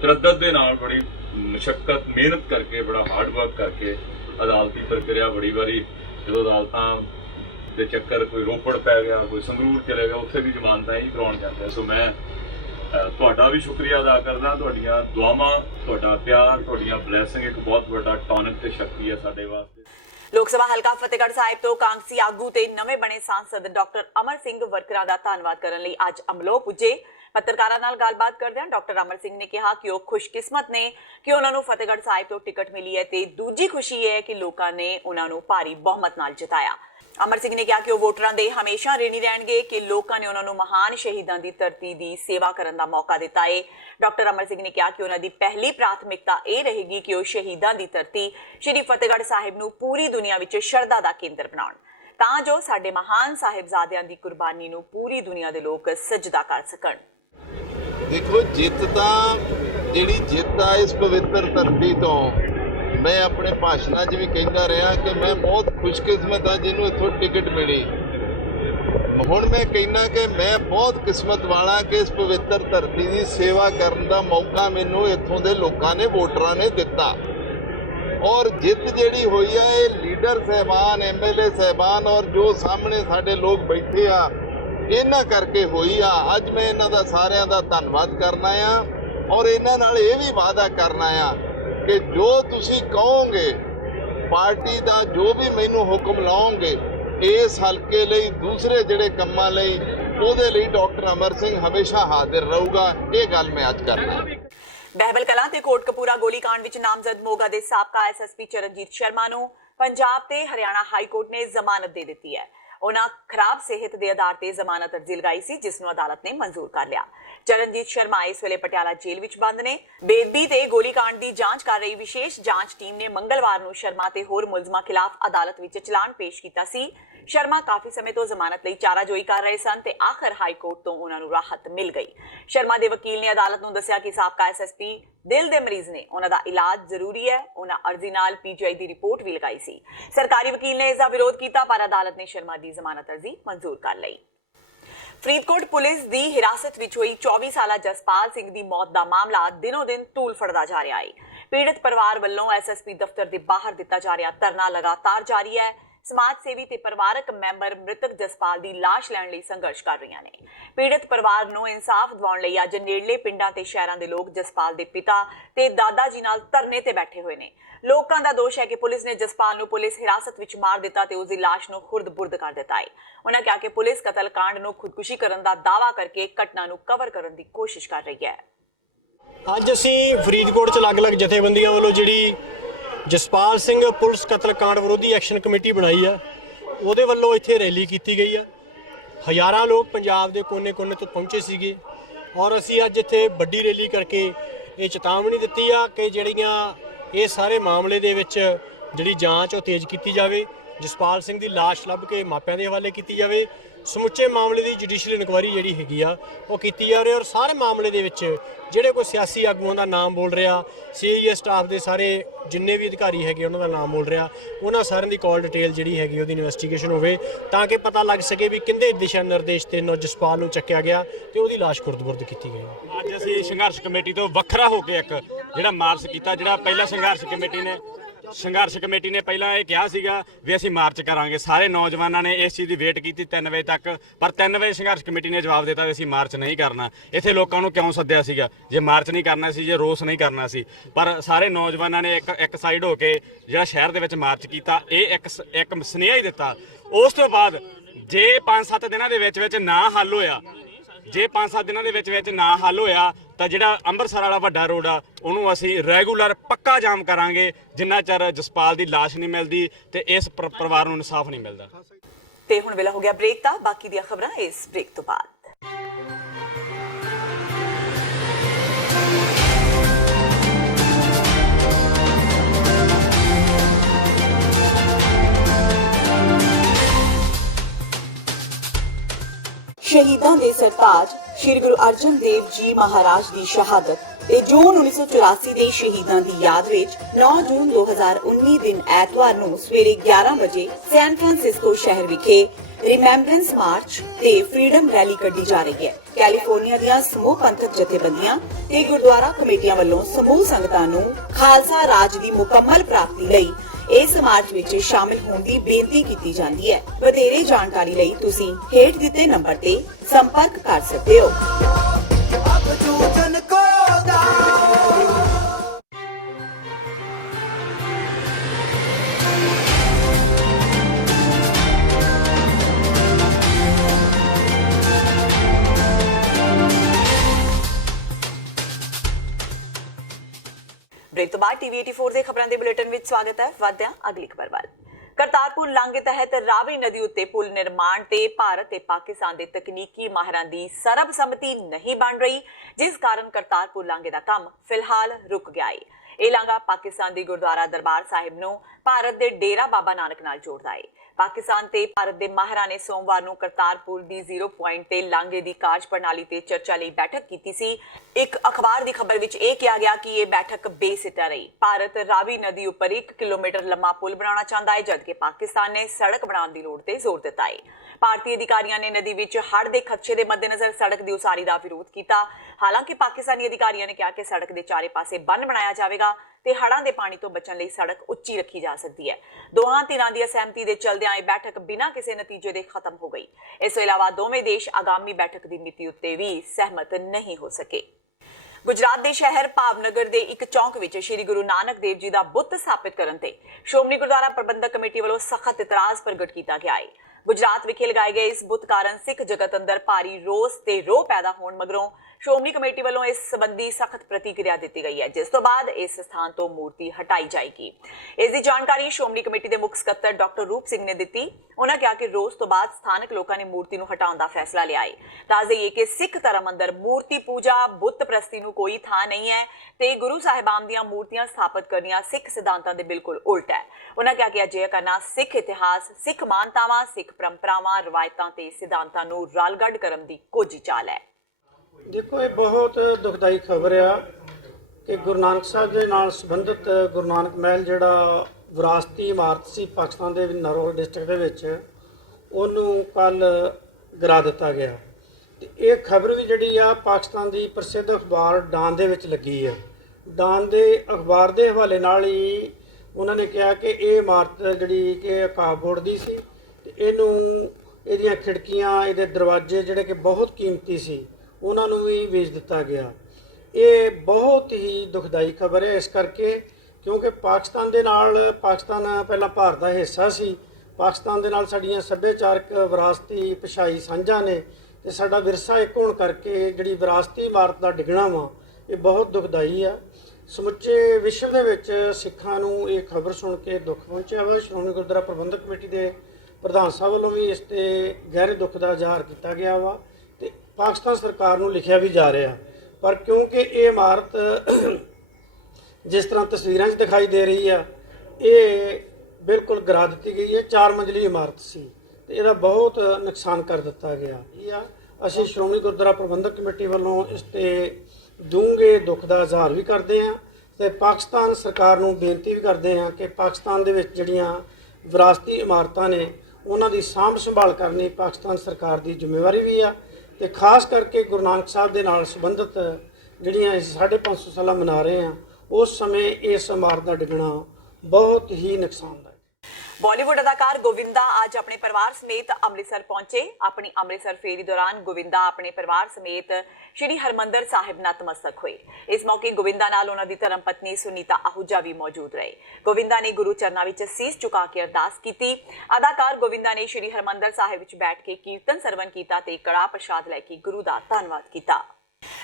ਤਰੱਦਦ ਦੇ ਨਾਲ, ਬੜੀ ਮੁਸ਼ੱਕਤ, ਮਿਹਨਤ ਕਰਕੇ, ਬੜਾ ਹਾਰਡ ਵਰਕ ਕਰਕੇ ਅਦਾਲਤੀ ਪ੍ਰਕਿਰਿਆ, ਬੜੀ ਵਾਰੀ ਜਦੋਂ ਅਦਾਲਤਾਂ ਦੇ ਚੱਕਰ ਕੋਈ ਰੋਪੜ ਪੈ ਗਿਆ, ਕੋਈ ਸੰਗਰੂਰ ਚਲੇ ਗਿਆ, ਉੱਥੇ ਵੀ ਜ਼ਮਾਨਤਾਂ ਹੀ ਕਰਾਉਣ ਜਾਂਦੇ। ਸੋ ਮੈਂ ਤੁਹਾਡਾ ਵੀ ਸ਼ੁਕਰੀਆ ਅਦਾ ਕਰਦਾ। ਤੁਹਾਡੀਆਂ ਦੁਆਵਾਂ, ਤੁਹਾਡਾ ਪਿਆਰ, ਤੁਹਾਡੀਆਂ ਬਲੈਸਿੰਗ ਇੱਕ ਬਹੁਤ ਵੱਡਾ ਟੌਨਿਕ ਤੇ ਸ਼ਕਤੀ ਹੈ ਸਾਡੇ ਵਾਸਤੇ। ਲੋਕ ਸਭਾ ਹਲਕਾ ਫਤਿਹਗੜ੍ਹ ਸਾਹਿਬ ਤੋਂ ਕਾਂਗਸੀ ਆਗੂ ਤੇ ਨਵੇਂ ਬਣੇ ਸਾਂਸਦ ਡਾਕਟਰ ਅਮਰ ਸਿੰਘ ਵਰਕਰਾਂ ਦਾ ਧੰਨਵਾਦ ਕਰਨ ਲਈ ਅੱਜ ਅਮਲੋਹ ਪੁੱਜੇ। ਪੱਤਰਕਾਰਾਂ ਨਾਲ ਗੱਲਬਾਤ ਕਰਦਿਆਂ ਡਾਕਟਰ ਅਮਰ ਸਿੰਘ ਨੇ ਕਿਹਾ ਕਿ ਉਹ ਖੁਸ਼ਕਿਸਮਤ ਨੇ ਕਿ ਉਹਨਾਂ ਨੂੰ ਫਤਿਹਗੜ੍ਹ ਸਾਹਿਬ ਤੋਂ ਟਿਕਟ ਮਿਲੀ ਹੈ ਤੇ ਦੂਜੀ ਖੁਸ਼ੀ ਇਹ ਹੈ ਕਿ ਲੋਕਾਂ ਨੇ ਉਹਨਾਂ ਨੂੰ ਭਾਰੀ ਬਹੁਮਤ ਨਾਲ ਜਿਤਾਇਆ। ਅਮਰ ਸਿੰਘ ਨੇ ਕਿਹਾ ਕਿ ਉਹ ਵੋਟਰਾਂ ਦੇ ਹਮੇਸ਼ਾ ਰਿਣੀ ਰਹਿਣਗੇ ਕਿ ਲੋਕਾਂ ਨੇ ਉਹਨਾਂ ਨੂੰ ਮਹਾਨ ਸ਼ਹੀਦਾਂ ਦੀ ਧਰਤੀ ਦੀ ਸੇਵਾ ਕਰਨ ਦਾ ਮੌਕਾ ਦਿੱਤਾ ਹੈ। ਡਾਕਟਰ ਅਮਰ ਸਿੰਘ ਨੇ ਕਿਹਾ ਕਿ ਉਹਨਾਂ ਦੀ ਪਹਿਲੀ ਪ੍ਰਾਥਮਿਕਤਾ ਇਹ ਰਹੇਗੀ ਕਿ ਉਹ ਸ਼ਹੀਦਾਂ ਦੀ ਧਰਤੀ ਸ਼੍ਰੀ ਫਤਿਹਗੜ੍ਹ ਸਾਹਿਬ ਨੂੰ ਪੂਰੀ ਦੁਨੀਆ ਵਿੱਚ ਸ਼ਰਧਾ ਦਾ ਕੇਂਦਰ ਬਣਾਉਣ, ਤਾਂ ਜੋ ਸਾਡੇ ਮਹਾਨ ਸਾਹਿਬਜ਼ਾਦਿਆਂ ਦੀ ਕੁਰਬਾਨੀ ਨੂੰ ਪੂਰੀ ਦੁਨੀਆ ਦੇ ਲੋਕ ਸਜਦਾ ਕਰ ਸਕਣ। ਦੇਖੋ, ਜਿੱਤ ਤਾਂ ਜਿਹੜੀ ਜਿੱਤ ਆ ਇਸ ਪਵਿੱਤਰ ਧਰਤੀ ਤੋਂ, ਮੈਂ ਆਪਣੇ ਭਾਸ਼ਣਾਂ 'ਚ ਵੀ ਕਹਿੰਦਾ ਰਿਹਾ ਕਿ ਮੈਂ ਬਹੁਤ ਖੁਸ਼ਕਿਸਮਤ ਹਾਂ ਜਿਹਨੂੰ ਇੱਥੋਂ ਟਿਕਟ ਮਿਲੀ। ਹੁਣ ਮੈਂ ਕਹਿੰਦਾ ਕਿ ਮੈਂ ਬਹੁਤ ਕਿਸਮਤ ਵਾਲਾ ਕਿ ਇਸ ਪਵਿੱਤਰ ਧਰਤੀ ਦੀ ਸੇਵਾ ਕਰਨ ਦਾ ਮੌਕਾ ਮੈਨੂੰ ਇੱਥੋਂ ਦੇ ਲੋਕਾਂ ਨੇ, ਵੋਟਰਾਂ ਨੇ ਦਿੱਤਾ। ਔਰ ਜਿੱਤ ਜਿਹੜੀ ਹੋਈ ਆ, ਇਹ ਲੀਡਰ ਸਾਹਿਬਾਨ, MLA ਸਾਹਿਬਾਨ ਔਰ ਜੋ ਸਾਹਮਣੇ ਸਾਡੇ ਲੋਕ ਬੈਠੇ ਆ, ਇਹਨਾਂ ਕਰਕੇ ਹੋਈ ਆ। ਅੱਜ ਮੈਂ ਇਹਨਾਂ ਦਾ ਸਾਰਿਆਂ ਦਾ ਧੰਨਵਾਦ ਕਰਨਾ ਆ ਔਰ ਇਹਨਾਂ ਨਾਲ ਇਹ ਵੀ ਵਾਅਦਾ ਕਰਨਾ ਆ ਕਿ ਜੋ ਤੁਸੀਂ ਕਹੋਗੇ, ਪਾਰਟੀ ਦਾ ਜੋ ਵੀ ਮੈਨੂੰ ਹੁਕਮ ਲਾਓਗੇ ਇਸ ਹਲਕੇ ਲਈ, ਦੂਸਰੇ ਜਿਹੜੇ ਕੰਮਾਂ ਲਈ, ਉਹਦੇ ਲਈ ਡਾਕਟਰ ਅਮਰ ਸਿੰਘ ਹਮੇਸ਼ਾ ਹਾਜ਼ਰ ਰਹੂਗਾ। ਇਹ ਗੱਲ ਮੈਂ ਅੱਜ ਕਰਨਾ। ਬਹਿਬਲ ਕਲਾਂ ਤੇ ਕੋਟਕਪੂਰਾ ਗੋਲੀकांड ਵਿੱਚ ਨਾਮਜ਼ਦ ਮੋਗਾ ਦੇ ਸਾਬਕਾ ਐਸਐਸਪੀ ਚਰਨਜੀਤ ਸ਼ਰਮਾ ਨੂੰ ਪੰਜਾਬ ਤੇ ਹਰਿਆਣਾ ਹਾਈ ਕੋਰਟ ਨੇ ਜ਼ਮਾਨਤ ਦੇ ਦਿੱਤੀ ਹੈ। ਉਹਨਾਂ ਖਰਾਬ ਸਿਹਤ ਦੇ ਆਧਾਰ ਤੇ ਜ਼ਮਾਨਤ ਅਰਜ਼ੀ ਲਗਾਈ ਸੀ, ਜਿਸ ਨੂੰ ਅਦਾਲਤ ਨੇ ਮਨਜ਼ੂਰ ਕਰ ਲਿਆ। ਚਰਨਜੀਤ ਸ਼ਰਮਾ ਇਸ ਵੇਲੇ ਪਟਿਆਲਾ ਜੇਲ੍ਹ ਵਿੱਚ ਬੰਦ ਨੇ। ਬੇਦਬੀ ਤੇ ਗੋਲੀकांड ਦੀ ਜਾਂਚ ਕਰ ਰਹੀ ਵਿਸ਼ੇਸ਼ ਜਾਂਚ ਟੀਮ ਨੇ ਮੰਗਲਵਾਰ ਨੂੰ ਸ਼ਰਮਾ ਤੇ ਹੋਰ ਮੁਲਜ਼ਮਾਂ ਖਿਲਾਫ ਅਦਾਲਤ ਵਿੱਚ ਚਲਾਨ ਪੇਸ਼ ਕੀਤਾ ਸੀ। ਸ਼ਰਮਾ ਕਾਫੀ ਸਮੇਂ ਤੋਂ ਜ਼ਮਾਨਤ ਲਈ ਚਾਰਾਜੋਈ ਕਰ ਰਹੇ ਸਨ ਤੇ ਆਖਰ ਹਾਈ ਕੋਰਟ ਤੋਂ ਉਹਨਾਂ ਨੂੰ ਰਾਹਤ ਮਿਲ ਗਈ। ਸ਼ਰਮਾ ਦੇ ਵਕੀਲ ਨੇ ਅਦਾਲਤ ਨੂੰ ਦੱਸਿਆ ਕਿ ਸਾਬਕਾ ਐਸਐਸਪੀ ਦਿਲ ਦੇ ਮਰੀਜ਼ ਨੇ, ਉਹਨਾਂ ਦਾ ਇਲਾਜ ਜ਼ਰੂਰੀ ਹੈ। ਉਹਨਾਂ ਅਰਜ਼ੀ ਨਾਲ ਪੀਜੀਆਈ ਦੀ ਰਿਪੋਰਟ ਵੀ ਲਗਾਈ ਸੀ। ਸਰਕਾਰੀ ਵਕੀਲ ਨੇ ਇਸ ਦਾ ਵਿਰੋਧ ਕੀਤਾ, ਪਰ ਅਦਾਲਤ ਨੇ ਸ਼ਰਮਾ ਦੀ ਜ਼ਮਾਨਤ ਅਰਜ਼ੀ ਮਨਜ਼ੂਰ ਕਰ ਲਈ। ਫਰੀਦਕੋਟ ਪੁਲਿਸ ਦੀ ਹਿਰਾਸਤ ਵਿੱਚ ਹੋਈ 24 ਸਾਲਾ ਜਸਪਾਲ ਸਿੰਘ ਦੀ ਮੌਤ ਦਾ ਮਾਮਲਾ ਦਿਨੋਂ ਦਿਨ ਤੂਲ ਫੜਦਾ ਜਾ ਰਿਹਾ ਹੈ। ਪੀੜਤ ਪਰਿਵਾਰ ਵੱਲੋਂ ਐਸਐਸਪੀ ਦਫ਼ਤਰ ਦੇ ਬਾਹਰ ਦਿੱਤਾ ਜਾ ਰਿਹਾ ਧਰਨਾ ਲਗਾਤਾਰ ਜਾਰੀ ਹੈ। ਸਮਾਜ ਸੇਵੀ ਤੇ ਪਰਿਵਾਰਕ ਮੈਂਬਰ ਮ੍ਰਿਤਕ ਜਸਪਾਲ ਦੀ ਲਾਸ਼ ਲੈਣ ਲਈ ਸੰਘਰਸ਼ ਕਰ ਰਹੀਆਂ ਨੇ। ਪੀੜਤ ਪਰਿਵਾਰ ਨੂੰ ਇਨਸਾਫ ਦਿਵਾਉਣ ਲਈ ਅੱਜ ਨੇੜਲੇ ਪਿੰਡਾਂ ਤੇ ਸ਼ਹਿਰਾਂ ਦੇ ਲੋਕ ਜਸਪਾਲ ਦੇ ਪਿਤਾ ਤੇ ਦਾਦਾ ਜੀ ਨਾਲ ਧਰਨੇ ਤੇ ਬੈਠੇ ਹੋਏ ਨੇ। ਲੋਕਾਂ ਦਾ ਦੋਸ਼ ਹੈ ਕਿ ਪੁਲਿਸ ਨੇ ਜਸਪਾਲ ਨੂੰ ਪੁਲਿਸ ਹਿਰਾਸਤ ਵਿੱਚ ਮਾਰ ਦਿੱਤਾ ਤੇ ਉਸ ਦੀ ਲਾਸ਼ ਨੂੰ ਖੁਰਦ-ਬੁਰਦ ਕਰ ਦਿੱਤਾ ਹੈ। ਉਹਨਾਂ ਕਿਹਾ ਕਿ ਪੁਲਿਸ ਕਤਲकांड ਨੂੰ ਖੁਦਕੁਸ਼ੀ ਕਰਨ ਦਾ ਦਾਅਵਾ ਕਰਕੇ ਘਟਨਾ ਨੂੰ ਕਵਰ ਕਰਨ ਦੀ ਕੋਸ਼ਿਸ਼ ਕਰ ਰਹੀ ਹੈ। ਅੱਜ ਅਸੀਂ ਫਰੀਦਕੋਟ 'ਚ ਅਲੱਗ-ਅਲੱਗ ਜਥੇਬੰਦੀਆਂ ਵੱਲੋਂ ਜਿਹੜੀ ਜਸਪਾਲ ਸਿੰਘ ਪੁਲਿਸ ਕਤਲकांड ਵਿਰੋਧੀ ਐਕਸ਼ਨ ਕਮੇਟੀ ਬਣਾਈ ਆ, ਉਹਦੇ ਵੱਲੋਂ ਇੱਥੇ ਰੈਲੀ ਕੀਤੀ ਗਈ ਆ। ਹਜ਼ਾਰਾਂ ਲੋਕ ਪੰਜਾਬ ਦੇ ਕੋਨੇ-ਕੋਨੇ ਤੋਂ ਪਹੁੰਚੇ ਸੀਗੇ ਔਰ ਅਸੀਂ ਅੱਜ ਇੱਥੇ ਵੱਡੀ ਰੈਲੀ ਕਰਕੇ ਇਹ ਚੇਤਾਵਨੀ ਦਿੱਤੀ ਆ ਕਿ ਜਿਹੜੀਆਂ ਇਹ ਸਾਰੇ ਮਾਮਲੇ ਦੇ ਵਿੱਚ ਜਿਹੜੀ ਜਾਂਚ ਉਹ ਤੇਜ਼ ਕੀਤੀ ਜਾਵੇ। ਜਸਪਾਲ ਸਿੰਘ ਦੀ ਲਾਸ਼ ਲੱਭ ਕੇ ਮਾਪਿਆਂ ਦੇ ਹਵਾਲੇ ਕੀਤੀ ਜਾਵੇ। ਸਮੁੱਚੇ ਮਾਮਲੇ ਦੀ ਜੁਡੀਸ਼ੀਅਲ ਇਨਕੁਆਇਰੀ ਜਿਹੜੀ ਹੈਗੀ ਆ ਉਹ ਕੀਤੀ ਜਾ ਰਹੀ ਔਰ ਸਾਰੇ ਮਾਮਲੇ ਦੇ ਵਿੱਚ ਜਿਹੜੇ ਕੋਈ ਸਿਆਸੀ ਆਗੂਆਂ ਦਾ ਨਾਮ ਬੋਲ ਰਿਹਾ, ਸੀਆਈਏ ਸਟਾਫ ਦੇ ਸਾਰੇ ਜਿੰਨੇ ਵੀ ਅਧਿਕਾਰੀ ਹੈਗੇ ਉਹਨਾਂ ਦਾ ਨਾਮ ਬੋਲ ਰਿਹਾ, ਉਹਨਾਂ ਸਾਰਿਆਂ ਦੀ ਕਾਲ ਡਿਟੇਲ ਜਿਹੜੀ ਹੈਗੀ ਉਹਦੀ ਇਨਵੈਸਟੀਗੇਸ਼ਨ ਹੋਵੇ ਤਾਂ ਕਿ ਪਤਾ ਲੱਗ ਸਕੇ ਵੀ ਕਿੰਦੇ ਦਿਸ਼ਾ ਨਿਰਦੇਸ਼ ਤੇ ਜਸਪਾਲ ਨੂੰ ਚੱਕਿਆ ਗਿਆ ਤੇ ਉਹਦੀ ਲਾਸ਼ ਖੁਰਦ-ਬੁਰਦ ਕੀਤੀ ਗਈ। ਅੱਜ ਅਸੀਂ ਸੰਘਰਸ਼ ਕਮੇਟੀ ਤੋਂ ਵੱਖਰਾ ਹੋ ਕੇ ਇੱਕ ਜਿਹੜਾ ਮਾਰਚ ਕੀਤਾ, ਜਿਹੜਾ ਪਹਿਲਾਂ ਸੰਘਰਸ਼ ਕਮੇਟੀ ਨੇ ਪਹਿਲਾਂ ਇਹ ਕਿਹਾ ਸੀਗਾ ਵੀ ਅਸੀਂ ਮਾਰਚ ਕਰਾਂਗੇ। ਸਾਰੇ ਨੌਜਵਾਨਾਂ ਨੇ ਇਸ ਚੀਜ਼ ਦੀ ਵੇਟ ਕੀਤੀ 3 ਵਜੇ ਤੱਕ, ਪਰ 3 ਵਜੇ ਸੰਘਰਸ਼ ਕਮੇਟੀ ਨੇ ਜਵਾਬ ਦਿੱਤਾ ਵੀ ਅਸੀਂ ਮਾਰਚ ਨਹੀਂ ਕਰਨਾ। ਇੱਥੇ ਲੋਕਾਂ ਨੂੰ ਕਿਉਂ ਸੱਦਿਆ ਸੀਗਾ? ਜੇ ਮਾਰਚ ਨਹੀਂ ਕਰਨਾ ਸੀ, ਜੇ ਰੋਸ ਨਹੀਂ ਕਰਨਾ ਸੀ, ਪਰ ਸਾਰੇ ਨੌਜਵਾਨਾਂ ਨੇ ਇੱਕ ਸਾਈਡ ਹੋ ਕੇ ਜਿਹੜਾ ਸ਼ਹਿਰ ਦੇ ਵਿੱਚ ਮਾਰਚ ਕੀਤਾ, ਇਹ ਇੱਕ ਸੁਨੇਹਾ ਹੀ ਦਿੱਤਾ। ਉਸ ਤੋਂ ਬਾਅਦ ਜੇ 5-7 ਦਿਨਾਂ ਦੇ ਵਿੱਚ ਨਾ ਹੱਲ ਹੋਇਆ, ਤਾਂ ਜਿਹੜਾ ਅੰਮ੍ਰਿਤਸਰ ਵਾਲਾ ਵੱਡਾ ਰੋਡ ਆ ਉਹਨੂੰ ਅਸੀਂ ਰੈਗੂਲਰ ਪੱਕਾ ਜਾਮ ਕਰਾਂਗੇ ਜਿੰਨਾ ਚਿਰ ਜਸਪਾਲ ਦੀ ਲਾਸ਼ ਨਹੀਂ ਮਿਲਦੀ ਤੇ ਇਸ ਪਰਿਵਾਰ ਨੂੰ ਇਨਸਾਫ ਨਹੀਂ ਮਿਲਦਾ। ਤੇ ਹੁਣ ਵੇਲਾ ਹੋ ਗਿਆ ਬ੍ਰੇਕ ਦਾ। ਬਾਕੀ ਦੀਆਂ ਖਬਰਾਂ ਇਸ ਬ੍ਰੇਕ ਤੋਂ ਬਾਅਦ। ਸ਼ਹੀਦਾਂ ਦੇ ਸਰਤਾਜ ਸ਼੍ਰੀ ਗੁਰੂ ਅਰਜਨ ਦੇਵ ਜੀ ਮਹਾਰਾਜ ਦੀ ਸ਼ਹਾਦਤ ਤੇ ਜੂਨ 1984 ਦੇ ਸ਼ਹੀਦਾਂ ਦੀ ਯਾਦ ਵਿੱਚ 9 ਜੂਨ 2019 ਦਿਨ ਐਤਵਾਰ ਨੂੰ ਸਵੇਰੇ 11 ਵਜੇ ਸੈਨ ਫਰਾਂਸਿਸਕੋ ਸ਼ਹਿਰ ਵਿਖੇ ਰਿਮੈਂਬਰੈਂਸ ਮਾਰਚ ਤੇ ਫਰੀडम ਰੈਲੀ ਕੱਢੀ ਜਾ ਰਹੀ ਹੈ। ਕੈਲੀਫੋਰਨੀਆ ਦੀਆਂ ਸਮੂਹ ਪੰਥਕ ਜਥੇਬੰਦੀਆਂ ਤੇ ਗੁਰਦੁਆਰਾ ਕਮੇਟੀਆਂ ਵੱਲੋਂ ਸਮੂਹ ਸੰਗਤਾਂ ਨੂੰ ਖਾਲਸਾ ਰਾਜ ਦੀ ਮੁਕੰਮਲ ਪ੍ਰਾਪਤੀ ਲਈ ਇਸ ਮਾਰਚ ਵਿੱਚ ਸ਼ਾਮਿਲ ਹੋਣ ਦੀ ਬੇਨਤੀ ਕੀਤੀ ਜਾਂਦੀ ਹੈ। ਵਧੇਰੇ ਜਾਣਕਾਰੀ ਲਈ ਤੁਸੀਂ ਹੇਠ ਦਿੱਤੇ ਨੰਬਰ ਤੇ ਸੰਪਰਕ ਕਰ ਸਕਦੇ ਹੋ। ਬ੍ਰੇਕ ਤੋਂ ਬਾਅਦ ਟੀਵੀ 84 ਦੇ ਖਬਰਾਂ ਦੇ ਬੁਲੇਟਿਨ ਵਿੱਚ ਸਵਾਗਤ ਹੈ। ਵਧਦੇ ਹਾਂ ਅਗਲੀ ਖਬਰ ਵੱਲ। ਕਰਤਾਰਪੁਰ ਲਾਂਘੇ ਤਹਿਤ ਰਾਵੀ ਨਦੀ ਉੱਤੇ ਪੁਲ ਨਿਰਮਾਣ ਤੇ ਭਾਰਤ ਤੇ ਪਾਕਿਸਤਾਨ ਦੇ ਤਕਨੀਕੀ ਮਾਹਿਰਾਂ ਦੀ ਸਰਬਸੰਮਤੀ ਨਹੀਂ ਬਣ ਰਹੀ, ਜਿਸ ਕਾਰਨ ਕਰਤਾਰਪੁਰ ਲਾਂਘੇ ਦਾ ਕੰਮ ਫਿਲਹਾਲ ਰੁਕ ਗਿਆ ਹੈ। ਇਹ ਲਾਂਘਾ ਪਾਕਿਸਤਾਨ ਦੀ ਗੁਰਦੁਆਰਾ ਦਰਬਾਰ ਸਾਹਿਬ ਨੂੰ ਭਾਰਤ ਦੇ ਡੇਰਾ ਬਾਬਾ ਨਾਨਕ ਨਾਲ ਜੋੜਦਾ ਹੈ। ਪਾਕਿਸਤਾਨ ਤੇ ਭਾਰਤ ਦੇ ਮਾਹਿਰਾਂ ਨੇ ਸੋਮਵਾਰ ਨੂੰ ਕਰਤਾਰਪੁਰ ਦੀ 0 ਪੁਆਇੰਟ ਤੇ ਲਾਂਘੇ ਦੀ ਕਾਰਜ ਪ੍ਰਣਾਲੀ ਤੇ ਚਰਚਾ ਲਈ ਬੈਠਕ ਕੀਤੀ ਸੀ। ਇੱਕ ਅਖਬਾਰ ਦੀ ਖਬਰ ਵਿੱਚ ਇਹ ਕਿਹਾ ਗਿਆ ਕਿ ਇਹ ਬੈਠਕ ਬੇਸਿੱਟਾ ਰਹੀ। ਭਾਰਤ ਰਾਵੀ ਨਦੀ ਉੱਪਰ 1 ਕਿਲੋਮੀਟਰ ਲੰਮਾ ਪੁਲ ਬਣਾਉਣਾ ਚਾਹੁੰਦਾ ਹੈ, ਜਦਕਿ ਪਾਕਿਸਤਾਨ ਨੇ ਸੜਕ ਬਣਾਉਣ ਦੀ ਲੋੜ ਤੇ ਜ਼ੋਰ ਦਿੱਤਾ ਹੈ। ਭਾਰਤੀ ਅਧਿਕਾਰੀਆਂ ਨੇ ਨਦੀ ਵਿੱਚ ਹੜ੍ਹ ਦੇ ਖਦਸ਼ੇ ਦੇ ਮੱਦੇਨਜ਼ਰ ਸੜਕ ਦੀ ਉਸਾਰੀ ਦਾ ਵਿਰੋਧ ਕੀਤਾ। ਹਾਲਾਂਕਿ ਪਾਕਿਸਤਾਨੀ ਅਧਿਕਾਰੀਆਂ ਨੇ ਕਿਹਾ ਕਿ ਸੜਕ ਦੇ ਚਾਰੇ ਪਾਸੇ ਬੰਨ ਬਣਾਇਆ ਜਾਵੇਗਾ ਸਕੇਗਾ ਤੇ ਹੜ੍ਹਾਂ ਦੇ ਪਾਣੀ ਤੋਂ ਬਚਣ ਲਈ ਸੜਕ ਉੱਚੀ ਰੱਖੀ ਜਾ ਸਕਦੀ ਹੈ। ਦੋਹਾਂ ਧਿਰਾਂ ਦੀ ਸਹਿਮਤੀ ਦੇ ਚਲਦਿਆਂ ਇਹ ਬੈਠਕ ਬਿਨਾਂ ਕਿਸੇ ਨਤੀਜੇ ਦੇ ਖਤਮ ਹੋ ਗਈ। ਇਸ ਤੋਂ ਇਲਾਵਾ ਦੋਵੇਂ ਦੇਸ਼ ਆਗਾਮੀ ਬੈਠਕ ਦੀ ਮਿਤੀ ਉੱਤੇ ਵੀ ਸਹਿਮਤ ਨਹੀਂ ਹੋ ਸਕੇ। ਗੁਜਰਾਤ ਦੇ ਸ਼ਹਿਰ ਭਾਵਨਗਰ ਦੇ ਇੱਕ ਚੌਂਕ ਵਿੱਚ ਸ਼੍ਰੀ ਗੁਰੂ ਨਾਨਕ ਦੇਵ ਜੀ ਦਾ ਬੁੱਤ ਸਥਾਪਿਤ ਕਰਨ ਤੇ ਸ਼੍ਰੋਮਣੀ ਗੁਰਦੁਆਰਾ ਪ੍ਰਬੰਧਕ ਕਮੇਟੀ ਵੱਲੋਂ ਸਖਤ ਇਤਰਾਜ਼ ਪ੍ਰਗਟ ਕੀਤਾ ਗਿਆ ਹੈ। ਗੁਜਰਾਤ ਵਿਖੇ ਲਗਾਏ ਗਏ ਇਸ ਬੁੱਤ ਕਾਰਨ ਸਿੱਖ ਜਗਤ ਅੰਦਰ ਭਾਰੀ ਰੋਸ ਤੇ ਰੋਹ ਪੈਦਾ ਹੋਣ ਮਗਰੋਂ ਸ਼੍ਰੋਮਣੀ ਕਮੇਟੀ ਵੱਲੋਂ ਇਸ ਸੰਬੰਧੀ ਸਖਤ ਪ੍ਰਤੀਕਿਰਿਆ ਦਿੱਤੀ ਗਈ ਹੈ, ਜਿਸ ਤੋਂ ਬਾਅਦ ਇਸ ਸਥਾਨ ਤੋਂ ਮੂਰਤੀ ਹਟਾਈ ਜਾਏਗੀ। ਇਸ ਦੀ ਜਾਣਕਾਰੀ ਸ਼੍ਰੋਮਣੀ ਕਮੇਟੀ ਦੇ ਮੁੱਖ ਸਕੱਤਰ ਡਾਕਟਰ ਰੂਪ ਸਿੰਘ ਨੇ ਦਿੱਤੀ। ਉਹਨਾਂ ਕਿਹਾ ਕਿ ਰੋਸ ਤੋਂ ਬਾਅਦ ਸਥਾਨਕ ਲੋਕਾਂ ਨੇ ਮੂਰਤੀ ਨੂੰ ਹਟਾਉਣ ਦਾ ਫੈਸਲਾ ਲਿਆ ਹੈ। ਦੱਸ ਦੇਈਏ ਕਿ ਸਿੱਖ ਧਰਮ ਅੰਦਰ ਮੂਰਤੀ ਪੂਜਾ, ਬੁੱਤ ਪ੍ਰਸਤੀ ਨੂੰ ਕੋਈ ਥਾਂ ਨਹੀਂ ਹੈ ਤੇ ਗੁਰੂ ਸਾਹਿਬਾਨ ਦੀਆਂ ਮੂਰਤੀਆਂ ਸਥਾਪਿਤ ਕਰਨੀਆਂ ਸਿੱਖ ਸਿਧਾਂਤਾਂ ਦੇ ਬਿਲਕੁਲ ਉਲਟ ਹੈ। ਉਹਨਾਂ ਕਿਹਾ ਕਿ ਅਜਿਹਾ ਕਰਨਾ ਸਿੱਖ ਇਤਿਹਾਸ, ਸਿੱਖ ਮਾਨਤਾਵਾਂ, ਸਿੱਖ ਪਰੰਪਰਾਵਾਂ, ਰਵਾਇਤਾਂ ਤੇ ਸਿਧਾਂਤਾਂ ਨੂੰ ਰਲਗੱਡ ਕਰਨ ਦੀ ਕੋਝੀ ਚਾਲ ਹੈ। ਦੇਖੋ, ਇਹ ਬਹੁਤ ਦੁਖਦਾਈ ਖਬਰ ਆ ਕਿ ਗੁਰੂ ਨਾਨਕ ਸਾਹਿਬ ਦੇ ਨਾਲ ਸੰਬੰਧਿਤ ਗੁਰੂ ਨਾਨਕ ਮਹਿਲ ਜਿਹੜਾ ਵਿਰਾਸਤੀ ਇਮਾਰਤ ਸੀ ਪਾਕਿਸਤਾਨ ਦੇ ਨਰੋਲ ਡਿਸਟ੍ਰਿਕਟ ਦੇ ਵਿੱਚ, ਉਹਨੂੰ ਕੱਲ ਗਿਰਾ ਦਿੱਤਾ ਗਿਆ। ਤੇ ਇਹ ਖਬਰ ਵੀ ਜਿਹੜੀ ਆ ਪਾਕਿਸਤਾਨ ਦੀ ਪ੍ਰਸਿੱਧ ਅਖਬਾਰ ਡਾਨ ਦੇ ਵਿੱਚ ਲੱਗੀ ਹੈ। ਡਾਨ ਦੇ ਅਖਬਾਰ ਦੇ ਹਵਾਲੇ ਨਾਲ ਹੀ ਉਹਨਾਂ ਨੇ ਕਿਹਾ ਕਿ ਇਹ ਇਮਾਰਤ ਜਿਹੜੀ ਕਿ ਅਕਾਬ ਬੋਰਡ ਦੀ ਸੀ ਤੇ ਇਹਦੀਆਂ ਖਿੜਕੀਆਂ, ਇਹਦੇ ਦਰਵਾਜ਼ੇ ਜਿਹੜੇ ਕਿ ਬਹੁਤ ਕੀਮਤੀ ਸੀ, ਉਹਨਾਂ ਨੂੰ ਵੀ ਵੇਚ ਦਿੱਤਾ ਗਿਆ। ਇਹ ਬਹੁਤ ਹੀ ਦੁਖਦਾਈ ਖਬਰ ਹੈ, ਇਸ ਕਰਕੇ ਕਿਉਂਕਿ ਪਾਕਿਸਤਾਨ ਪਹਿਲਾਂ ਭਾਰਤ ਦਾ ਹਿੱਸਾ ਸੀ। ਪਾਕਿਸਤਾਨ ਦੇ ਨਾਲ ਸਾਡੀਆਂ ਸੱਭਿਆਚਾਰਕ ਵਿਰਾਸਤੀ ਭਾਸ਼ਾਈ ਸਾਂਝਾਂ ਨੇ ਤੇ ਸਾਡਾ ਵਿਰਸਾ ਇੱਕ ਹੋਣ ਕਰਕੇ ਜਿਹੜੀ ਵਿਰਾਸਤੀ ਇਮਾਰਤ ਦਾ ਡਿੱਗਣਾ ਵਾ, ਇਹ ਬਹੁਤ ਦੁਖਦਾਈ ਆ। ਸਮੁੱਚੇ ਵਿਸ਼ਵ ਦੇ ਵਿੱਚ ਸਿੱਖਾਂ ਨੂੰ ਇਹ ਖਬਰ ਸੁਣ ਕੇ ਦੁੱਖ ਪਹੁੰਚਿਆ ਵਾ। ਸ਼੍ਰੋਮਣੀ ਗੁਰਦੁਆਰਾ ਪ੍ਰਬੰਧਕ ਕਮੇਟੀ ਦੇ ਪ੍ਰਧਾਨ ਸਾਹਿਬ ਵੱਲੋਂ ਵੀ ਇਸ ਤੇ ਗਹਿਰੇ ਦੁੱਖ ਦਾ ਇਜ਼ਹਾਰ ਕੀਤਾ ਗਿਆ ਵਾ ਤੇ ਪਾਕਿਸਤਾਨ ਸਰਕਾਰ ਨੂੰ ਲਿਖਿਆ ਵੀ ਜਾ ਰਿਹਾ। ਪਰ ਕਿਉਂਕਿ ਇਹ ਇਮਾਰਤ ਜਿਸ ਤਰ੍ਹਾਂ ਤਸਵੀਰਾਂ 'ਚ ਦਿਖਾਈ ਦੇ ਰਹੀ ਆ, ਇਹ ਬਿਲਕੁਲ ਗਿਰਾ ਦਿੱਤੀ ਗਈ ਹੈ। 4 ਮੰਜ਼ਲੀ ਇਮਾਰਤ ਸੀ ਤੇ ਇਹਦਾ ਬਹੁਤ ਨੁਕਸਾਨ ਕਰ ਦਿੱਤਾ ਗਿਆ। ਅਸੀਂ ਸ਼੍ਰੋਮਣੀ ਗੁਰਦੁਆਰਾ ਪ੍ਰਬੰਧਕ ਕਮੇਟੀ ਵੱਲੋਂ ਇਸ ਤੇ ਡੂੰਘੇ ਦੁੱਖ ਦਾ ਇਜ਼ਹਾਰ ਵੀ ਕਰਦੇ ਹਾਂ ਤੇ ਪਾਕਿਸਤਾਨ ਸਰਕਾਰ ਨੂੰ ਬੇਨਤੀ ਵੀ ਕਰਦੇ ਹਾਂ ਕਿ ਪਾਕਿਸਤਾਨ ਦੇ ਵਿੱਚ ਜਿਹੜੀਆਂ ਵਿਰਾਸਤੀ ਇਮਾਰਤਾਂ ਨੇ, ਉਹਨਾਂ ਦੀ ਸਾਂਭ ਸੰਭਾਲ ਕਰਨੀ ਪਾਕਿਸਤਾਨ ਸਰਕਾਰ ਦੀ ਜ਼ਿੰਮੇਵਾਰੀ ਵੀ ਆ। ਤੇ ਖਾਸ ਕਰਕੇ ਗੁਰੂ ਨਾਨਕ ਸਾਹਿਬ ਦੇ ਨਾਲ ਸੰਬੰਧਿਤ ਜਿਹੜੀਆਂ ਅਸੀਂ 550 ਸਾਲਾਂ ਮਨਾ ਰਹੇ ਹਾਂ, ਉਸ ਸਮੇਂ ਇਸ ਇਮਾਰਤ ਦਾ ਡਿੱਗਣਾ ਬਹੁਤ ਹੀ ਨੁਕਸਾਨਦਾਇਕ। ਬਾਲੀਵੁੱਡ ਅਦਾਕਾਰ ਗੋਵਿੰਦਾ ਅੱਜ ਆਪਣੇ ਪਰਿਵਾਰ ਸਮੇਤ ਅੰਮ੍ਰਿਤਸਰ ਪਹੁੰਚੇ। ਆਪਣੀ ਅੰਮ੍ਰਿਤਸਰ ਫੇਰੀ ਦੌਰਾਨ ਗੋਵਿੰਦਾ ਆਪਣੇ ਪਰਿਵਾਰ ਸਮੇਤ ਸ਼੍ਰੀ ਹਰਮੰਦਰ ਸਾਹਿਬ ਨਤਮਸਤਕ ਹੋਏ। ਇਸ ਮੌਕੇ ਗੋਵਿੰਦਾ ਨਾਲ ਉਹਨਾਂ ਦੀ ਧਰਮ ਪਤਨੀ ਸੁਨੀਤਾ ਆਹੂਜਾ ਵੀ ਮੌਜੂਦ ਰਹੇ। ਗੋਵਿੰਦਾ ਨੇ ਗੁਰੂ ਚਰਨਾਂ ਵਿੱਚ ਸੀਸ ਝੁਕਾ ਕੇ ਅਰਦਾਸ ਕੀਤੀ। ਅਦਾਕਾਰ ਗੋਵਿੰਦਾ ਨੇ ਸ਼੍ਰੀ ਹਰਮੰਦਰ ਸਾਹਿਬ ਵਿੱਚ ਬੈਠ ਕੇ ਕੀਰਤਨ ਸਰਵਣ ਕੀਤਾ ਤੇ ਕੜਾਹ ਪ੍ਰਸ਼ਾਦ ਲੈ ਕੇ ਗੁਰੂ ਦਾ ਧੰਨਵਾਦ ਕੀਤਾ।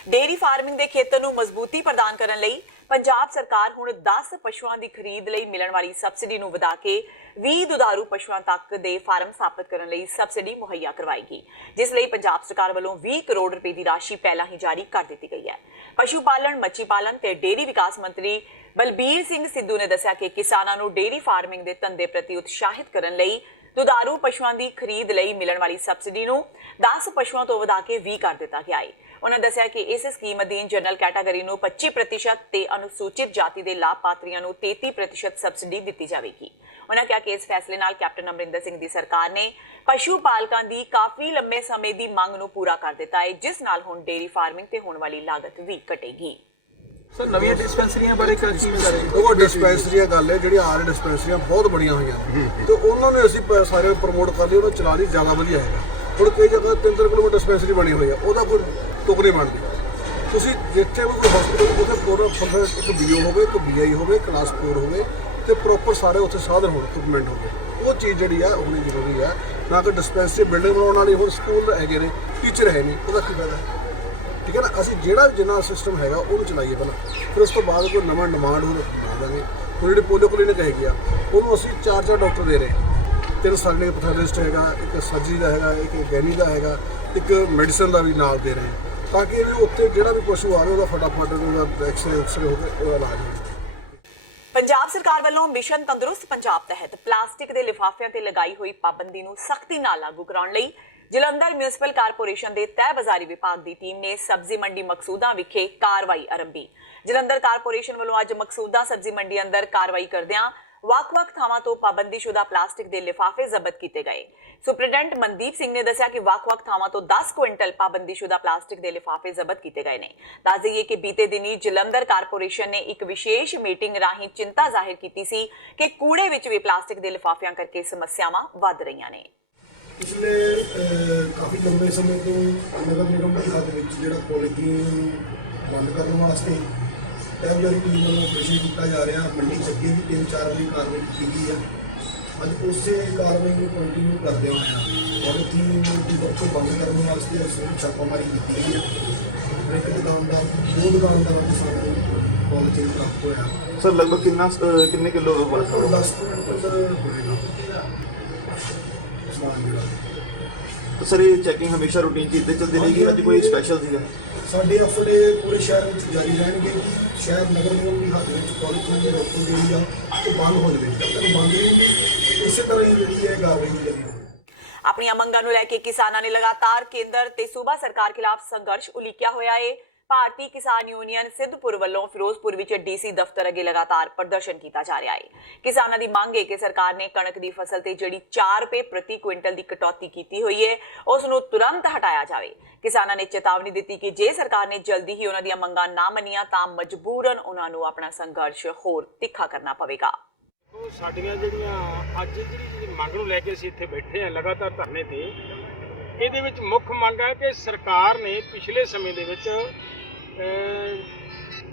ਡੇਅਰੀ ਫਾਰਮਿੰਗ ਦੇ ਖੇਤਰ ਨੂੰ ਮਜ਼ਬੂਤੀ ਪ੍ਰਦਾਨ ਕਰਨ ਲਈ ਪੰਜਾਬ ਸਰਕਾਰ ਹੁਣ 10 ਪਸ਼ੂਆਂ ਦੀ ਖਰੀਦ ਲਈ ਮਿਲਣ ਵਾਲੀ ਸਬਸਿਡੀ ਨੂੰ ਵਧਾ ਕੇ 20 ਦੁਧਾਰੂ ਪਸ਼ੂਆਂ ਤੱਕ ਦੇ ਫਾਰਮ ਸਥਾਪਿਤ ਕਰਨ ਲਈ ਸਬਸਿਡੀ ਮੁਹੱਈਆ ਕਰਵਾਏਗੀ, ਜਿਸ ਲਈ ਪੰਜਾਬ ਸਰਕਾਰ ਵੱਲੋਂ 20 ਕਰੋੜ ਰੁਪਏ ਦੀ ਰਾਸ਼ੀ ਪਹਿਲਾਂ ਹੀ ਜਾਰੀ ਕਰ ਦਿੱਤੀ ਗਈ ਹੈ। ਪਸ਼ੂ ਪਾਲਣ, ਮੱਛੀ ਪਾਲਣ ਤੇ ਡੇਅਰੀ ਵਿਕਾਸ ਮੰਤਰੀ ਬਲਬੀਰ ਸਿੰਘ ਸਿੱਧੂ ਨੇ ਦੱਸਿਆ ਕਿ ਕਿਸਾਨਾਂ ਨੂੰ ਡੇਅਰੀ ਫਾਰਮਿੰਗ ਦੇ ਧੰਦੇ ਪ੍ਰਤੀ ਉਤਸ਼ਾਹਿਤ ਕਰਨ ਲਈ ਦੁਧਾਰੂ ਪਸ਼ੂਆਂ ਦੀ ਖਰੀਦ ਲਈ ਮਿਲਣ ਵਾਲੀ ਸਬਸਿਡੀ ਨੂੰ 10 ਪਸ਼ੂਆਂ ਤੋਂ ਵਧਾ ਕੇ 20 ਕਰ ਦਿੱਤਾ ਗਿਆ ਹੈ। ਉਹਨਾਂ ਦੱਸਿਆ ਕਿ ਇਸ ਸਕੀਮ ਅਧੀਨ ਜਨਰਲ ਕੈਟਾਗਰੀ ਨੂੰ 25% ਤੇ ਅਨੁਸੂਚਿਤ ਜਾਤੀ ਦੇ ਲਾਭਪਾਤਰੀਆਂ ਨੂੰ 33% ਸਬਸਿਡੀ ਦਿੱਤੀ ਜਾਵੇਗੀ। ਉਹਨਾਂ ਕਿਹਾ ਕਿ ਇਸ ਫੈਸਲੇ ਨਾਲ ਕੈਪਟਨ ਅਮਰਿੰਦਰ ਸਿੰਘ ਦੀ ਸਰਕਾਰ ਨੇ ਪਸ਼ੂ ਪਾਲਕਾਂ ਦੀ ਕਾਫੀ ਲੰਮੇ ਸਮੇਂ ਦੀ ਮੰਗ ਨੂੰ ਪੂਰਾ ਕਰ ਦਿੱਤਾ ਹੈ, ਜਿਸ ਨਾਲ ਹੁਣ ਡੇਅਰੀ ਫਾਰਮਿੰਗ ਤੇ ਹੋਣ ਵਾਲੀ ਲਾਗਤ ਵੀ ਘਟੇਗੀ। ਸਰ, ਨਵੀਆਂ ਡਿਸਪੈਂਸਰੀਆਂ ਬਾਰੇ ਕੀ ਵਿਚਾਰੇ? ਉਹ ਡਿਸਪੈਂਸਰੀਆਂ ਗੱਲ ਹੈ, ਜਿਹੜੀਆਂ ਆਰ ਡਿਸਪੈਂਸਰੀਆਂ ਬਹੁਤ ਬੜੀਆਂ ਹੋਈਆਂ ਤੇ ਉਹਨਾਂ ਨੂੰ ਅਸੀਂ ਸਾਰੇ ਪ੍ਰਮੋਟ ਕਰ ਲਈ, ਉਹਨਾਂ ਚਲਾ ਲਈ, ਜ਼ਿਆਦਾ ਵਧੀਆ ਹੈਗਾ। ਹੁਣ ਕਈ ਜਗ੍ਹਾ 3-3 ਕਿਲੋਮੀਟਰ ਡਿਸਪੈਂਸਰੀ ਬਣੀ ਹੋਈ ਹੈ, ਉਹਦਾ ਕੋਈ ਤੁਕ ਨਹੀਂ ਬਣਦੀ। ਤੁਸੀਂ ਜਿੱਥੇ ਵੀ ਕੋਈ ਹਸਪੀਟਲ, ਉੱਥੇ ਪੂਰਾ ਇੱਕ BO ਹੋਵੇ, ਇੱਕ BI ਹੋਵੇ, ਕਲਾਸ 4 ਹੋਵੇ ਤੇ ਪ੍ਰੋਪਰ ਸਾਰੇ ਉੱਥੇ ਸਾਧਨ ਹੋਣ, ਇਕਵਿਪਮੈਂਟ ਹੋਵੇ। ਉਹ ਚੀਜ਼ ਜਿਹੜੀ ਆ ਹੋਣੀ ਜ਼ਰੂਰੀ ਆ। ਨਾ ਕਿ ਡਿਸਪੈਂਸਰੀ ਬਿਲਡਿੰਗ ਬਣਾਉਣ ਵਾਲੀ, ਹੁਣ ਸਕੂਲ ਹੈਗੇ ਨੇ, ਟੀਚਰ ਹੈ ਨਹੀਂ, ਉਹਦਾ ਕੀ ਫਾਇਦਾ? ਠੀਕ ਹੈ ਨਾ। ਅਸੀਂ ਜਿਹੜਾ ਜਿੰਨਾ ਸਿਸਟਮ ਹੈਗਾ ਉਹਨੂੰ ਚਲਾਈਏ ਪਹਿਲਾਂ, ਫਿਰ ਉਸ ਤੋਂ ਬਾਅਦ ਕੋਈ ਨਵਾਂ ਡਿਮਾਂਡ ਉਹ ਬਣਾ ਦਾਂਗੇ। ਹੁਣ ਜਿਹੜੇ ਪੋਲੀਓ ਕਲੀਨਿਕ ਹੈਗੀ ਆ, ਉਹਨੂੰ ਅਸੀਂ 4 ਡਾਕਟਰ ਦੇ ਰਹੇ। 3 ਸਾਡੇ ਪੈਥੋਲੋਜਿਸਟ ਹੈਗਾ, ਇੱਕ ਸਰਜਰੀ ਦਾ ਹੈਗਾ, ਇੱਕ ਗੈਨੀ ਦਾ ਹੈਗਾ, ਇੱਕ ਮੈਡੀਸਨ ਦਾ ਵੀ ਨਾਲ ਦੇ ਰਹੇ, ਤਾਂ ਕਿ ਵੀ ਉੱਥੇ ਜਿਹੜਾ ਵੀ ਪਸ਼ੂ ਆਵੇ ਉਹਦਾ ਫਟਾਫਟ ਉਹਦਾ ਐਕਸਰੇ ਹੋ ਕੇ ਉਹਦਾ ਇਲਾਜ ਹੋਵੇ। ਪੰਜਾਬ ਸਰਕਾਰ ਵੱਲੋਂ ਮਿਸ਼ਨ ਤੰਦਰੁਸਤ ਪੰਜਾਬ ਤਹਿਤ ਪਲਾਸਟਿਕ ਦੇ ਲਿਫਾਫਿਆਂ ਤੇ ਲਗਾਈ ਹੋਈ ਪਾਬੰਦੀ ਨੂੰ ਸਖਤੀ ਨਾਲ ਲਾਗੂ ਕਰਾਉਣ ਲਈ ਜਲੰਧਰ ਮਿਊਨਿਸਪਲ ਕਾਰਪੋਰੇਸ਼ਨ ਦੇ ਤਹਿ ਬਾਜ਼ਾਰੀ ਵਿਭਾਗ ਦੀ ਟੀਮ ਨੇ ਸਬਜ਼ੀ ਮੰਡੀ ਮਕਸੂਦਾ ਵਿਖੇ ਕਾਰਵਾਈ ਆਰੰਭੀ। ਜਲੰਧਰ ਕਾਰਪੋਰੇਸ਼ਨ ਵੱਲੋਂ ਅੱਜ ਮਕਸੂਦਾ ਸਬਜ਼ੀ ਮੰਡੀ ਅੰਦਰ ਕਾਰਵਾਈ ਕਰਦਿਆਂ ਵੱਖ-ਵੱਖ ਥਾਵਾਂ ਤੋਂ ਪਾਬੰਦੀਸ਼ੁਦਾ ਪਲਾਸਟਿਕ ਦੇ ਲਿਫਾਫੇ ਜ਼ਬਤ ਕੀਤੇ ਗਏ। ਸੁਪਰਡੈਂਟ ਮਨਦੀਪ ਸਿੰਘ ਨੇ ਦੱਸਿਆ ਕਿ ਵੱਖ-ਵੱਖ ਥਾਵਾਂ ਤੋਂ 10 ਕੁਇੰਟਲ ਪਾਬੰਦੀਸ਼ੁਦਾ ਪਲਾਸਟਿਕ ਦੇ ਲਿਫਾਫੇ ਜ਼ਬਤ ਕੀਤੇ ਗਏ ਨੇ। ਦੱਸ ਦਈਏ ਕਿ ਬੀਤੇ ਦਿਨੀ ਜਲੰਧਰ ਕਾਰਪੋਰੇਸ਼ਨ ਨੇ ਇੱਕ ਵਿਸ਼ੇਸ਼ ਮੀਟਿੰਗ ਰਾਹੀਂ ਚਿੰਤਾ ਜ਼ਾਹਿਰ ਕੀਤੀ ਸੀ ਕਿ ਕੂੜੇ ਵਿੱਚ ਵੀ ਪਲਾਸਟਿਕ ਦੇ ਲਿਫਾਫਿਆਂ ਕਰਕੇ ਸਮੱਸਿਆਵਾਂ ਵੱਧ ਰਹੀਆਂ ਨੇ। ਪਿਛਲੇ ਕਾਫੀ ਲੰਬੇ ਸਮੇਂ ਤੋਂ ਨਗਰ ਨਿਗਮ ਦੀ ਹੱਦ ਵਿੱਚ ਜਿਹੜਾ ਪੋਲੀਥੀਨ ਬੰਦ ਕਰਨ ਵਾਸਤੇ ਟੈਂਪਰੇਰੀ ਟੀਮ ਵੱਲੋਂ ਆਪਰੇਸ਼ਨ ਕੀਤਾ ਜਾ ਰਿਹਾ। ਮੰਡੀ ਚੱਕੀ ਵੀ 3-4 ਵਾਰੀ ਕਾਰਵਾਈ ਕੀਤੀ ਗਈ ਹੈ। ਅੱਜ ਉਸੇ ਕਾਰਵਾਈ ਨੂੰ ਕੰਟੀਨਿਊ ਕਰਦੇ ਹੋਏ ਪੋਲੀਥੀਨ ਦੀ ਵਰਤੋਂ ਬੰਦ ਕਰਨ ਵਾਸਤੇ ਅਸੀਂ ਛਾਪਾਮਾਰੀ ਕੀਤੀ ਗਈ ਹੈ। ਇੱਕ ਦੁਕਾਨਦਾਰ 2 ਦੁਕਾਨਦਾਰਾਂ ਤੋਂ ਸਾਨੂੰ ਪੋਲੀਥੀਨ ਪ੍ਰਾਪਤ ਹੋਇਆ। ਸਰ ਲਗਭਗ ਕਿੰਨੇ ਕਿਲੋ ਲਗਭਗ 10 ਕੁਇੰਟਲ ਹੋਏਗਾ ਸਮਾਨ ਜਿਹੜਾ। ਸਰ ਇਹ ਚੈਕਿੰਗ ਹਮੇਸ਼ਾ ਰੂਟੀਨ 'ਚ ਇੱਦਾਂ ਚੱਲਦੀ ਰਹੇਗੀ, ਅੱਜ ਕੋਈ ਸਪੈਸ਼ਲ ਸੀਗਾ? ਸਾਡੇ ਅਫੜੇ ਪੂਰੇ ਸ਼ਹਿਰ ਵਿੱਚ ਜਾਰੀ ਰਹਿਣਗੇ ਕਿ ਸ਼ਹਿਰ ਨਗਰ ਨਿਗਮ ਦੀ ਹੱਦ ਵਿੱਚ ਪੋਲੀਥੀਨ ਦੀ ਵਰਤੋਂ ਜਿਹੜੀ ਆ ਉਹ ਬੰਦ ਹੋ ਜਾਵੇ। ਜਦ ਤੱਕ ਬੰਦ ਨਹੀਂ ਇਸੇ ਤਰ੍ਹਾਂ ਹੀ ਜਿਹੜੀ ਹੈ ਕਾਰਵਾਈ ਜਾਰੀ ਰਹੇਗੀ। ਆਪਣੀਆਂ ਮੰਗਾਂ ਨੂੰ ਲੈ ਕੇ ਕਿਸਾਨਾਂ ਨੇ ਲਗਾਤਾਰ ਕੇਂਦਰ ਤੇ ਸੂਬਾ ਸਰਕਾਰ ਖਿਲਾਫ ਸੰਘਰਸ਼ ਉਲੀਕਿਆ ਹੋਇਆ ਹੈ। ਭਾਰਤੀ ਕਿਸਾਨ ਯੂਨੀਅਨ ਸਿੱਧਪੁਰ ਵੱਲੋਂ ਫਿਰੋਜ਼ਪੁਰ ਵਿੱਚ ਡੀਸੀ ਦਫ਼ਤਰ ਅੱਗੇ ਲਗਾਤਾਰ ਪ੍ਰਦਰਸ਼ਨ ਕੀਤਾ ਜਾ ਰਿਹਾ ਹੈ। ਕਿਸਾਨਾਂ ਦੀ ਮੰਗ ਹੈ ਕਿ ਸਰਕਾਰ ਨੇ ਕਣਕ ਦੀ ਫਸਲ ਤੇ ਜਿਹੜੀ 4 ਰੁਪਏ ਪ੍ਰਤੀ ਕੁਇੰਟਲ ਦੀ ਕਟੌਤੀ ਕੀਤੀ ਹੋਈ ਹੈ ਉਸ ਨੂੰ ਤੁਰੰਤ ਹਟਾਇਆ ਜਾਵੇ। ਕਿਸਾਨਾਂ ਨੇ ਚੇਤਾਵਨੀ ਦਿੱਤੀ ਕਿ ਜੇ ਸਰਕਾਰ ਨੇ ਜਲਦੀ ਹੀ ਉਹਨਾਂ ਦੀਆਂ ਮੰਗਾਂ ਨਾ ਮੰਨੀਆਂ ਤਾਂ ਮਜਬੂਰਨ ਉਹਨਾਂ ਨੂੰ ਆਪਣਾ ਸੰਘਰਸ਼ ਹੋਰ ਤਿੱਖਾ ਕਰਨਾ ਪਵੇਗਾ। ਸਾਡੀਆਂ ਜਿਹੜੀਆਂ ਅੱਜ ਜਿਹੜੀ ਮੰਗ ਨੂੰ ਲੈ ਕੇ ਅਸੀਂ ਇੱਥੇ ਬੈਠੇ ਹਾਂ ਲਗਾਤਾਰ ਧਰਨੇ ਤੇ, ਇਹਦੇ ਵਿੱਚ ਮੁੱਖ ਮੰਗ ਹੈ ਕਿ ਸਰਕਾਰ ਨੇ ਪਿਛਲੇ ਸਮੇਂ ਦੇ ਵਿੱਚ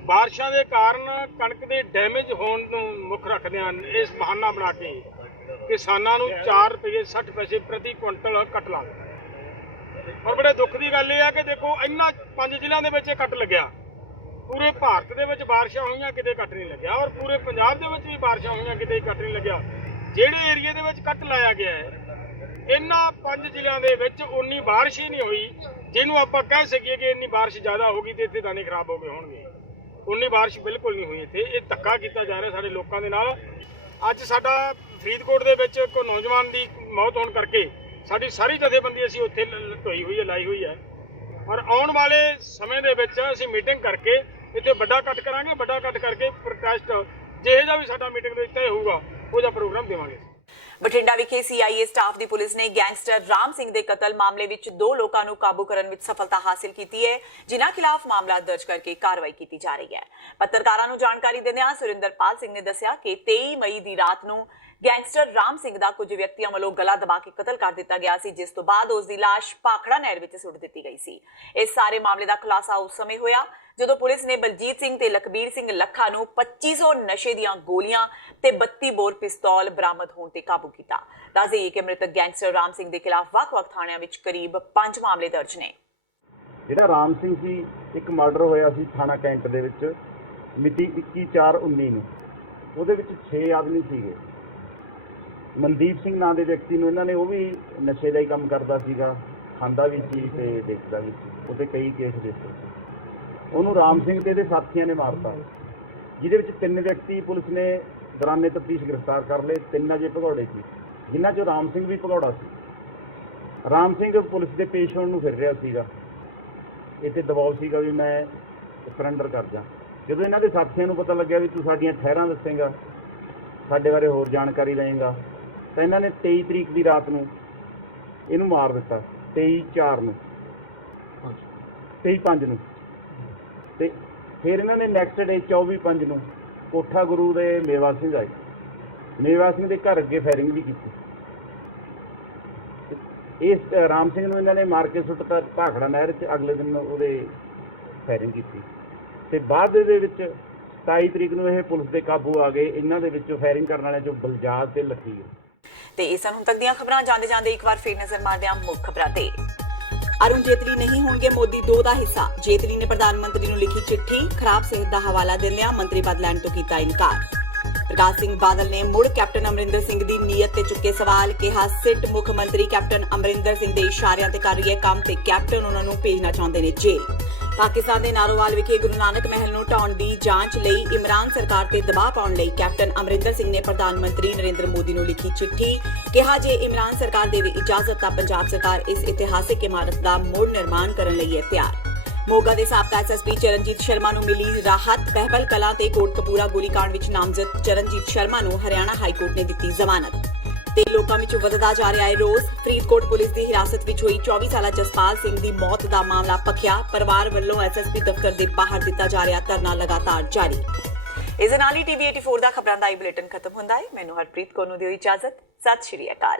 ਬਾਰਿਸ਼ਾਂ ਦੇ ਕਾਰਨ ਕਣਕ ਦੇ ਡੈਮੇਜ ਹੋਣ ਨੂੰ ਮੁੱਖ ਰੱਖਦਿਆਂ ਇਸ ਬਹਾਨਾ ਬਣਾ ਕੇ ਕਿਸਾਨਾਂ ਨੂੰ 4 ਰੁਪਏ 60 ਪੈਸੇ ਪ੍ਰਤੀ ਕੁਇੰਟਲ ਕੱਟ ਲਾ ਦਿੱਤਾ। ਔਰ ਬੜੇ ਦੁੱਖ ਦੀ ਗੱਲ ਇਹ ਹੈ ਕਿ ਦੇਖੋ ਇਹਨਾਂ 5 ਜ਼ਿਲ੍ਹਿਆਂ ਦੇ ਵਿੱਚ ਇਹ ਕੱਟ ਲੱਗਿਆ। ਪੂਰੇ ਭਾਰਤ ਦੇ ਵਿੱਚ ਬਾਰਿਸ਼ਾਂ ਹੋਈਆਂ ਕਿਤੇ ਕੱਟ ਨਹੀਂ ਲੱਗਿਆ, ਔਰ ਪੂਰੇ ਪੰਜਾਬ ਦੇ ਵਿੱਚ ਵੀ ਬਾਰਿਸ਼ਾਂ ਹੋਈਆਂ ਕਿਤੇ ਕੱਟ ਨਹੀਂ ਲੱਗਿਆ। ਜਿਹੜੇ ਏਰੀਏ ਦੇ ਵਿੱਚ ਕੱਟ ਲਾਇਆ ਗਿਆ ਹੈ ਇਹਨਾਂ 5 ਜ਼ਿਲ੍ਹਿਆਂ ਦੇ ਵਿੱਚ ਉਨੀ ਬਾਰਿਸ਼ ਹੀ ਨਹੀਂ ਹੋਈ ਜਿਹਨੂੰ ਆਪਾਂ ਕਹਿ ਸਕੀਏ ਕਿ ਇੰਨੀ ਬਾਰਿਸ਼ ਜ਼ਿਆਦਾ ਹੋ ਗਈ ਤੇ ਇੱਥੇ ਦਾਣੇ ਖਰਾਬ ਹੋ ਗਏ ਹੋਣਗੇ। ਉਨੀ ਬਾਰਿਸ਼ ਬਿਲਕੁਲ ਨਹੀਂ ਹੋਈ ਇੱਥੇ। ਇਹ ਧੱਕਾ ਕੀਤਾ ਜਾ ਰਿਹਾ ਸਾਡੇ ਲੋਕਾਂ ਦੇ ਨਾਲ। ਅੱਜ ਸਾਡਾ ਫਰੀਦਕੋਟ ਦੇ ਵਿੱਚ ਇੱਕ ਨੌਜਵਾਨ ਦੀ ਮੌਤ ਹੋਣ ਕਰਕੇ ਸਾਡੀ ਸਾਰੀ ਜਥੇਬੰਦੀ ਅਸੀਂ ਉੱਥੇ ਢੋਈ ਹੋਈ ਹੈ, ਲਾਈ ਹੋਈ ਹੈ। ਔਰ ਆਉਣ ਵਾਲੇ ਸਮੇਂ ਦੇ ਵਿੱਚ ਅਸੀਂ ਮੀਟਿੰਗ ਕਰਕੇ ਇੱਥੇ ਵੱਡਾ ਇਕੱਠ ਕਰਾਂਗੇ। ਵੱਡਾ ਇਕੱਠ ਕਰਕੇ ਪ੍ਰੋਟੈਸਟ ਜਿਹੋ ਜਿਹਾ ਵੀ ਸਾਡਾ ਮੀਟਿੰਗ ਦੇ ਵਿੱਚ ਤੈਅ ਹੋਊਗਾ ਉਹ ਜਿਹਾ ਪ੍ਰੋਗਰਾਮ ਦੇਵਾਂਗੇ। ਬਠਿੰਡਾ ਵਿਖੇ ਸੀਆਈਏ ਸਟਾਫ ਦੀ ਪੁਲਿਸ ਨੇ ਗੈਂਗਸਟਰ ਰਾਮ ਸਿੰਘ ਦੇ ਕਤਲ ਮਾਮਲੇ ਵਿੱਚ 2 ਲੋਕਾਂ ਨੂੰ ਕਾਬੂ ਕਰਨ ਵਿੱਚ ਸਫਲਤਾ ਹਾਸਲ ਕੀਤੀ ਹੈ, ਜਿਨ੍ਹਾਂ ਖਿਲਾਫ ਮਾਮਲਾ ਦਰਜ ਕਰਕੇ ਕਾਰਵਾਈ ਕੀਤੀ ਜਾ ਰਹੀ ਹੈ। ਪੱਤਰਕਾਰਾਂ ਨੂੰ ਜਾਣਕਾਰੀ ਦਿੰਦਿਆਂ ਸੁਰਿੰਦਰਪਾਲ ਸਿੰਘ ਨੇ ਦੱਸਿਆ ਕਿ 23 ਮਈ ਦੀ ਰਾਤ ਨੂੰ ਗੈਂਗਸਟਰ ਰਾਮ ਸਿੰਘ ਦਾ ਕੁਝ ਵਿਅਕਤੀਆਂ ਵੱਲੋਂ ਗਲਾ ਦਬਾ ਕੇ ਕਤਲ ਕਰ ਦਿੱਤਾ ਗਿਆ ਸੀ, ਜਿਸ ਤੋਂ ਬਾਅਦ ਉਸ ਦੀ ਲਾਸ਼ ਭਾਖੜਾ ਨਹਿਰ ਵਿੱਚ ਸੁੱਟ ਦਿੱਤੀ ਗਈ ਸੀ। ਇਸ ਸਾਰੇ ਮਾਮਲੇ ਦਾ ਖੁਲਾਸਾ ਉਸ ਸਮੇਂ ਹੋਇਆ ਜਦੋਂ ਪੁਲਿਸ ਨੇ ਬਲਜੀਤ ਸਿੰਘ ਤੇ ਲਖਬੀਰ ਸਿੰਘ ਲੱਖਾ ਨੂੰ 2500 ਨਸ਼ੇ ਦੀਆਂ ਗੋਲੀਆਂ ਤੇ 32 ਬੋਰ ਪਿਸਤੌਲ ਬਰਾਮਦ ਹੋਣ ਤੇ ਕਾਬੂ ਕੀਤਾ। ਦੱਸ ਦੇਈਏ ਕਿ ਮ੍ਰਿਤਕ ਗੈਂਗਸਟਰ ਰਾਮ ਸਿੰਘ ਦੇ ਖਿਲਾਫ ਵੱਖ-ਵੱਖ ਥਾਣਿਆਂ ਵਿੱਚ ਕਰੀਬ 5 ਮਾਮਲੇ ਦਰਜ ਨੇ। ਜਿਹੜਾ ਰਾਮ ਸਿੰਘ ਸੀ, ਇੱਕ ਮਰਡਰ ਹੋਇਆ ਸੀ ਥਾਣਾ ਕੈਂਟ ਦੇ ਵਿੱਚ ਮਿਤੀ 21/4/19 ਨੂੰ। ਉਹਦੇ ਵਿੱਚ 6 ਆਦਮੀ ਸੀਗੇ। ਮਨਦੀਪ ਸਿੰਘ ਨਾਂ ਦੇ ਵਿਅਕਤੀ ਨੂੰ ਇਹਨਾਂ ਨੇ, ਉਹ ਵੀ ਨਸ਼ੇ ਦਾ ਹੀ ਕੰਮ ਕਰਦਾ ਸੀਗਾ, ਖਾਂਦਾ ਵੀ ਸੀ ਤੇ ਵੇਚਦਾ ਵੀ ਸੀ। ਉਹਦੇ ਕਈ ਕੇਸ ਰਜਿਸਟਰ ਸੀ। ਉਹਨੂੰ ਰਾਮ ਸਿੰਘ ਤੇ ਇਹਦੇ ਸਾਥੀਆਂ ਨੇ ਮਾਰਤਾ, ਜਿਹਦੇ ਵਿੱਚ 3 ਵਿਅਕਤੀ ਪੁਲਿਸ ਨੇ ਦੌਰਾਨੇ ਤਫਤੀਸ਼ ਗ੍ਰਿਫਤਾਰ ਕਰ ਲਏ। 3 ਅਜੇ ਭਗੌੜੇ ਸੀ, ਜਿਨ੍ਹਾਂ 'ਚੋਂ ਰਾਮ ਸਿੰਘ ਵੀ ਭਗੌੜਾ ਸੀ। ਰਾਮ ਸਿੰਘ ਪੁਲਿਸ ਦੇ ਪੇਸ਼ ਹੋਣ ਨੂੰ ਫਿਰ ਰਿਹਾ ਸੀਗਾ। ਇੱਥੇ ਦਬਾਅ ਸੀਗਾ ਵੀ ਮੈਂ ਸਰੈਂਡਰ ਕਰ ਜਾ। ਜਦੋਂ ਇਹਨਾਂ ਦੇ ਸਾਥੀਆਂ ਨੂੰ ਪਤਾ ਲੱਗਿਆ ਵੀ ਤੂੰ ਸਾਡੀਆਂ ਠਹਿਰਾਂ ਦੱਸੇਂਗਾ, ਸਾਡੇ ਬਾਰੇ ਹੋਰ ਜਾਣਕਾਰੀ ਲਏਂਗਾ, ਤਾਂ ਇਹਨਾਂ ਨੇ 23 ਤਰੀਕ ਦੀ ਰਾਤ ਨੂੰ ਇਹਨੂੰ ਮਾਰ ਦਿੱਤਾ। 23/4 ਨੂੰ 23/5 ਨੂੰ ਤੇ ਫਿਰ ਇਹਨਾਂ ਨੇ ਨੈਕਸਟ ਡੇ 24/5 ਨੂੰ ਕੋਠਾ ਗੁਰੂ ਦੇ ਮੇਵਾ ਸਿੰਘ ਆਏ। ਮੇਵਾ ਸਿੰਘ ਦੇ ਘਰ ਅੱਗੇ ਫਾਇਰਿੰਗ ਵੀ ਕੀਤੀ। ਇਸ ਰਾਮ ਸਿੰਘ ਨੂੰ ਇਹਨਾਂ ਨੇ ਮਾਰ ਕੇ ਸੁੱਟਤਾ ਭਾਖੜਾ ਨਹਿਰ 'ਚ। ਅਗਲੇ ਦਿਨ ਉਹਦੇ ਫਾਇਰਿੰਗ ਕੀਤੀ ਤੇ ਬਾਅਦ ਦੇ ਵਿੱਚ 27 ਤਰੀਕ ਨੂੰ ਇਹ ਪੁਲਿਸ ਦੇ ਕਾਬੂ ਆ ਗਏ। ਇਹਨਾਂ ਦੇ ਵਿੱਚੋਂ ਫਾਇਰਿੰਗ ਕਰਨ ਵਾਲਿਆਂ 'ਚੋਂ ਬਲਜਾਦ ਤੇ ਲੱਖੀ। ਤੇ ਇਸ ਨੂੰ ਤੱਕ ਦੀਆਂ ਖਬਰਾਂ ਜਾਂਦੇ ਜਾਂਦੇ ਇੱਕ ਵਾਰ ਫਿਰ ਨਜ਼ਰ ਮਾਰਦੇ ਹਾਂ ਮੁੱਖ ਖਬਰਾਂ ਤੇ। ਅਰੁਣ ਜੇਤਲੀ ਨਹੀਂ ਹੋਣਗੇ ਮੋਦੀ 2 ਦਾ ਹਿੱਸਾ। ਜੇਤਲੀ ਨੇ ਪ੍ਰਧਾਨ ਮੰਤਰੀ ਨੂੰ ਲਿਖੀ ਚਿੱਠੀ, ਖਰਾਬ ਸਿਹਤ ਦਾ ਹਵਾਲਾ ਦਿੰਦਿਆਂ ਮੰਤਰੀ ਪਦ ਲੈਣ ਤੋਂ ਕੀਤਾ ਇਨਕਾਰ। ਪ੍ਰਕਾਸ਼ ਸਿੰਘ ਬਾਦਲ ਨੇ ਮੁੜ ਕੈਪਟਨ ਅਮਰਿੰਦਰ ਸਿੰਘ ਦੀ ਨੀਅਤ ਤੇ ਚੁੱਕੇ ਸਵਾਲ, ਕਿਹਾ ਸਿੱਟ ਮੁੱਖ ਮੰਤਰੀ ਕੈਪਟਨ ਅਮਰਿੰਦਰ ਸਿੰਘ ਦੇ ਇਸ਼ਾਰਿਆਂ ਤੇ ਕਰ ਰਹੀ ਹੈ ਕੰਮ ਤੇ ਕੈਪਟਨ ਉਹਨਾਂ ਨੂੰ ਭੇਜਣਾ ਚਾਹੁੰਦੇ ਨੇ ਜੇਲ੍ਹ। ਪਾਕਿਸਤਾਨ ਦੇ ਨਾਰੋਵਾਲ ਵਿਖੇ ਗੁਰੂ ਨਾਨਕ ਮਹਿਲ ਨੂੰ ਢਾਉਣ ਦੀ ਜਾਂਚ ਲਈ ਇਮਰਾਨ ਸਰਕਾਰ ਤੇ ਦਬਾਅ ਪਾਉਣ ਲਈ ਕੈਪਟਨ ਅਮਰਿੰਦਰ ਸਿੰਘ ਨੇ ਪ੍ਰਧਾਨ ਮੰਤਰੀ ਨਰਿੰਦਰ ਮੋਦੀ ਨੂੰ ਲਿਖੀ ਚਿੱਠੀ, ਕਿਹਾ ਜੇ ਇਮਰਾਨ ਸਰਕਾਰ ਦੇਵੇ ਇਜਾਜ਼ਤ ਤਾਂ ਪੰਜਾਬ ਸਰਕਾਰ ਇਸ ਇਤਿਹਾਸਿਕ ਇਮਾਰਤ ਦਾ ਮੁੜ ਨਿਰਮਾਣ ਕਰਨ ਲਈ ਹੈ ਤਿਆਰ। ਮੋਗਾ ਦੇ ਸਾਬਕਾ ਐਸਐਸਪੀ ਚਰਨਜੀਤ ਸ਼ਰਮਾ ਨੂੰ ਮਿਲੀ ਰਾਹਤ। ਬਹਿਬਲ ਕਲਾਂ ਤੇ ਕੋਟਕਪੂਰਾ ਗੋਲੀकांड ਵਿੱਚ ਨਾਮਜ਼ਦ ਚਰਨਜੀਤ ਸ਼ਰਮਾ ਨੂੰ ਹਰਿਆਣਾ ਹਾਈ ਕੋਰਟ ਨੇ ਦਿੱਤੀ ਜ਼ਮਾਨਤ। ਤੇ ਲੋਕਾਂ ਵਿੱਚ ਵਧਦਾ ਜਾ ਰਿਹਾ ਹੈ ਰੋਸ। ਫਰੀਦਕੋਟ ਪੁਲਿਸ ਦੀ ਹਿਰਾਸਤ ਵਿੱਚ ਹੋਈ 24 ਸਾਲਾ ਜਸਪਾਲ ਸਿੰਘ ਦੀ ਮੌਤ ਦਾ ਮਾਮਲਾ ਭਖਿਆ। ਪਰਿਵਾਰ ਵੱਲੋਂ ਐਸਐਸਪੀ ਦਫ਼ਤਰ ਦੇ ਬਾਹਰ ਦਿੱਤਾ ਜਾ ਰਿਹਾ ਧਰਨਾ ਲਗਾਤਾਰ ਜਾਰੀ। ਇਸ ਦੇ ਨਾਲ ਹੀ TV 84 ਦਾ ਖਬਰਾਂ ਦਾ ਇਹ ਬੁਲੇਟਿਨ ਖਤਮ ਹੁੰਦਾ ਹੈ। ਮੈਨੂੰ ਹਰਪ੍ਰੀਤ ਕੌਰ ਨੂੰ ਦਿਓ ਇਜਾਜ਼ਤ। ਸਤਿ ਸ਼੍ਰੀ ਅਕਾਲ।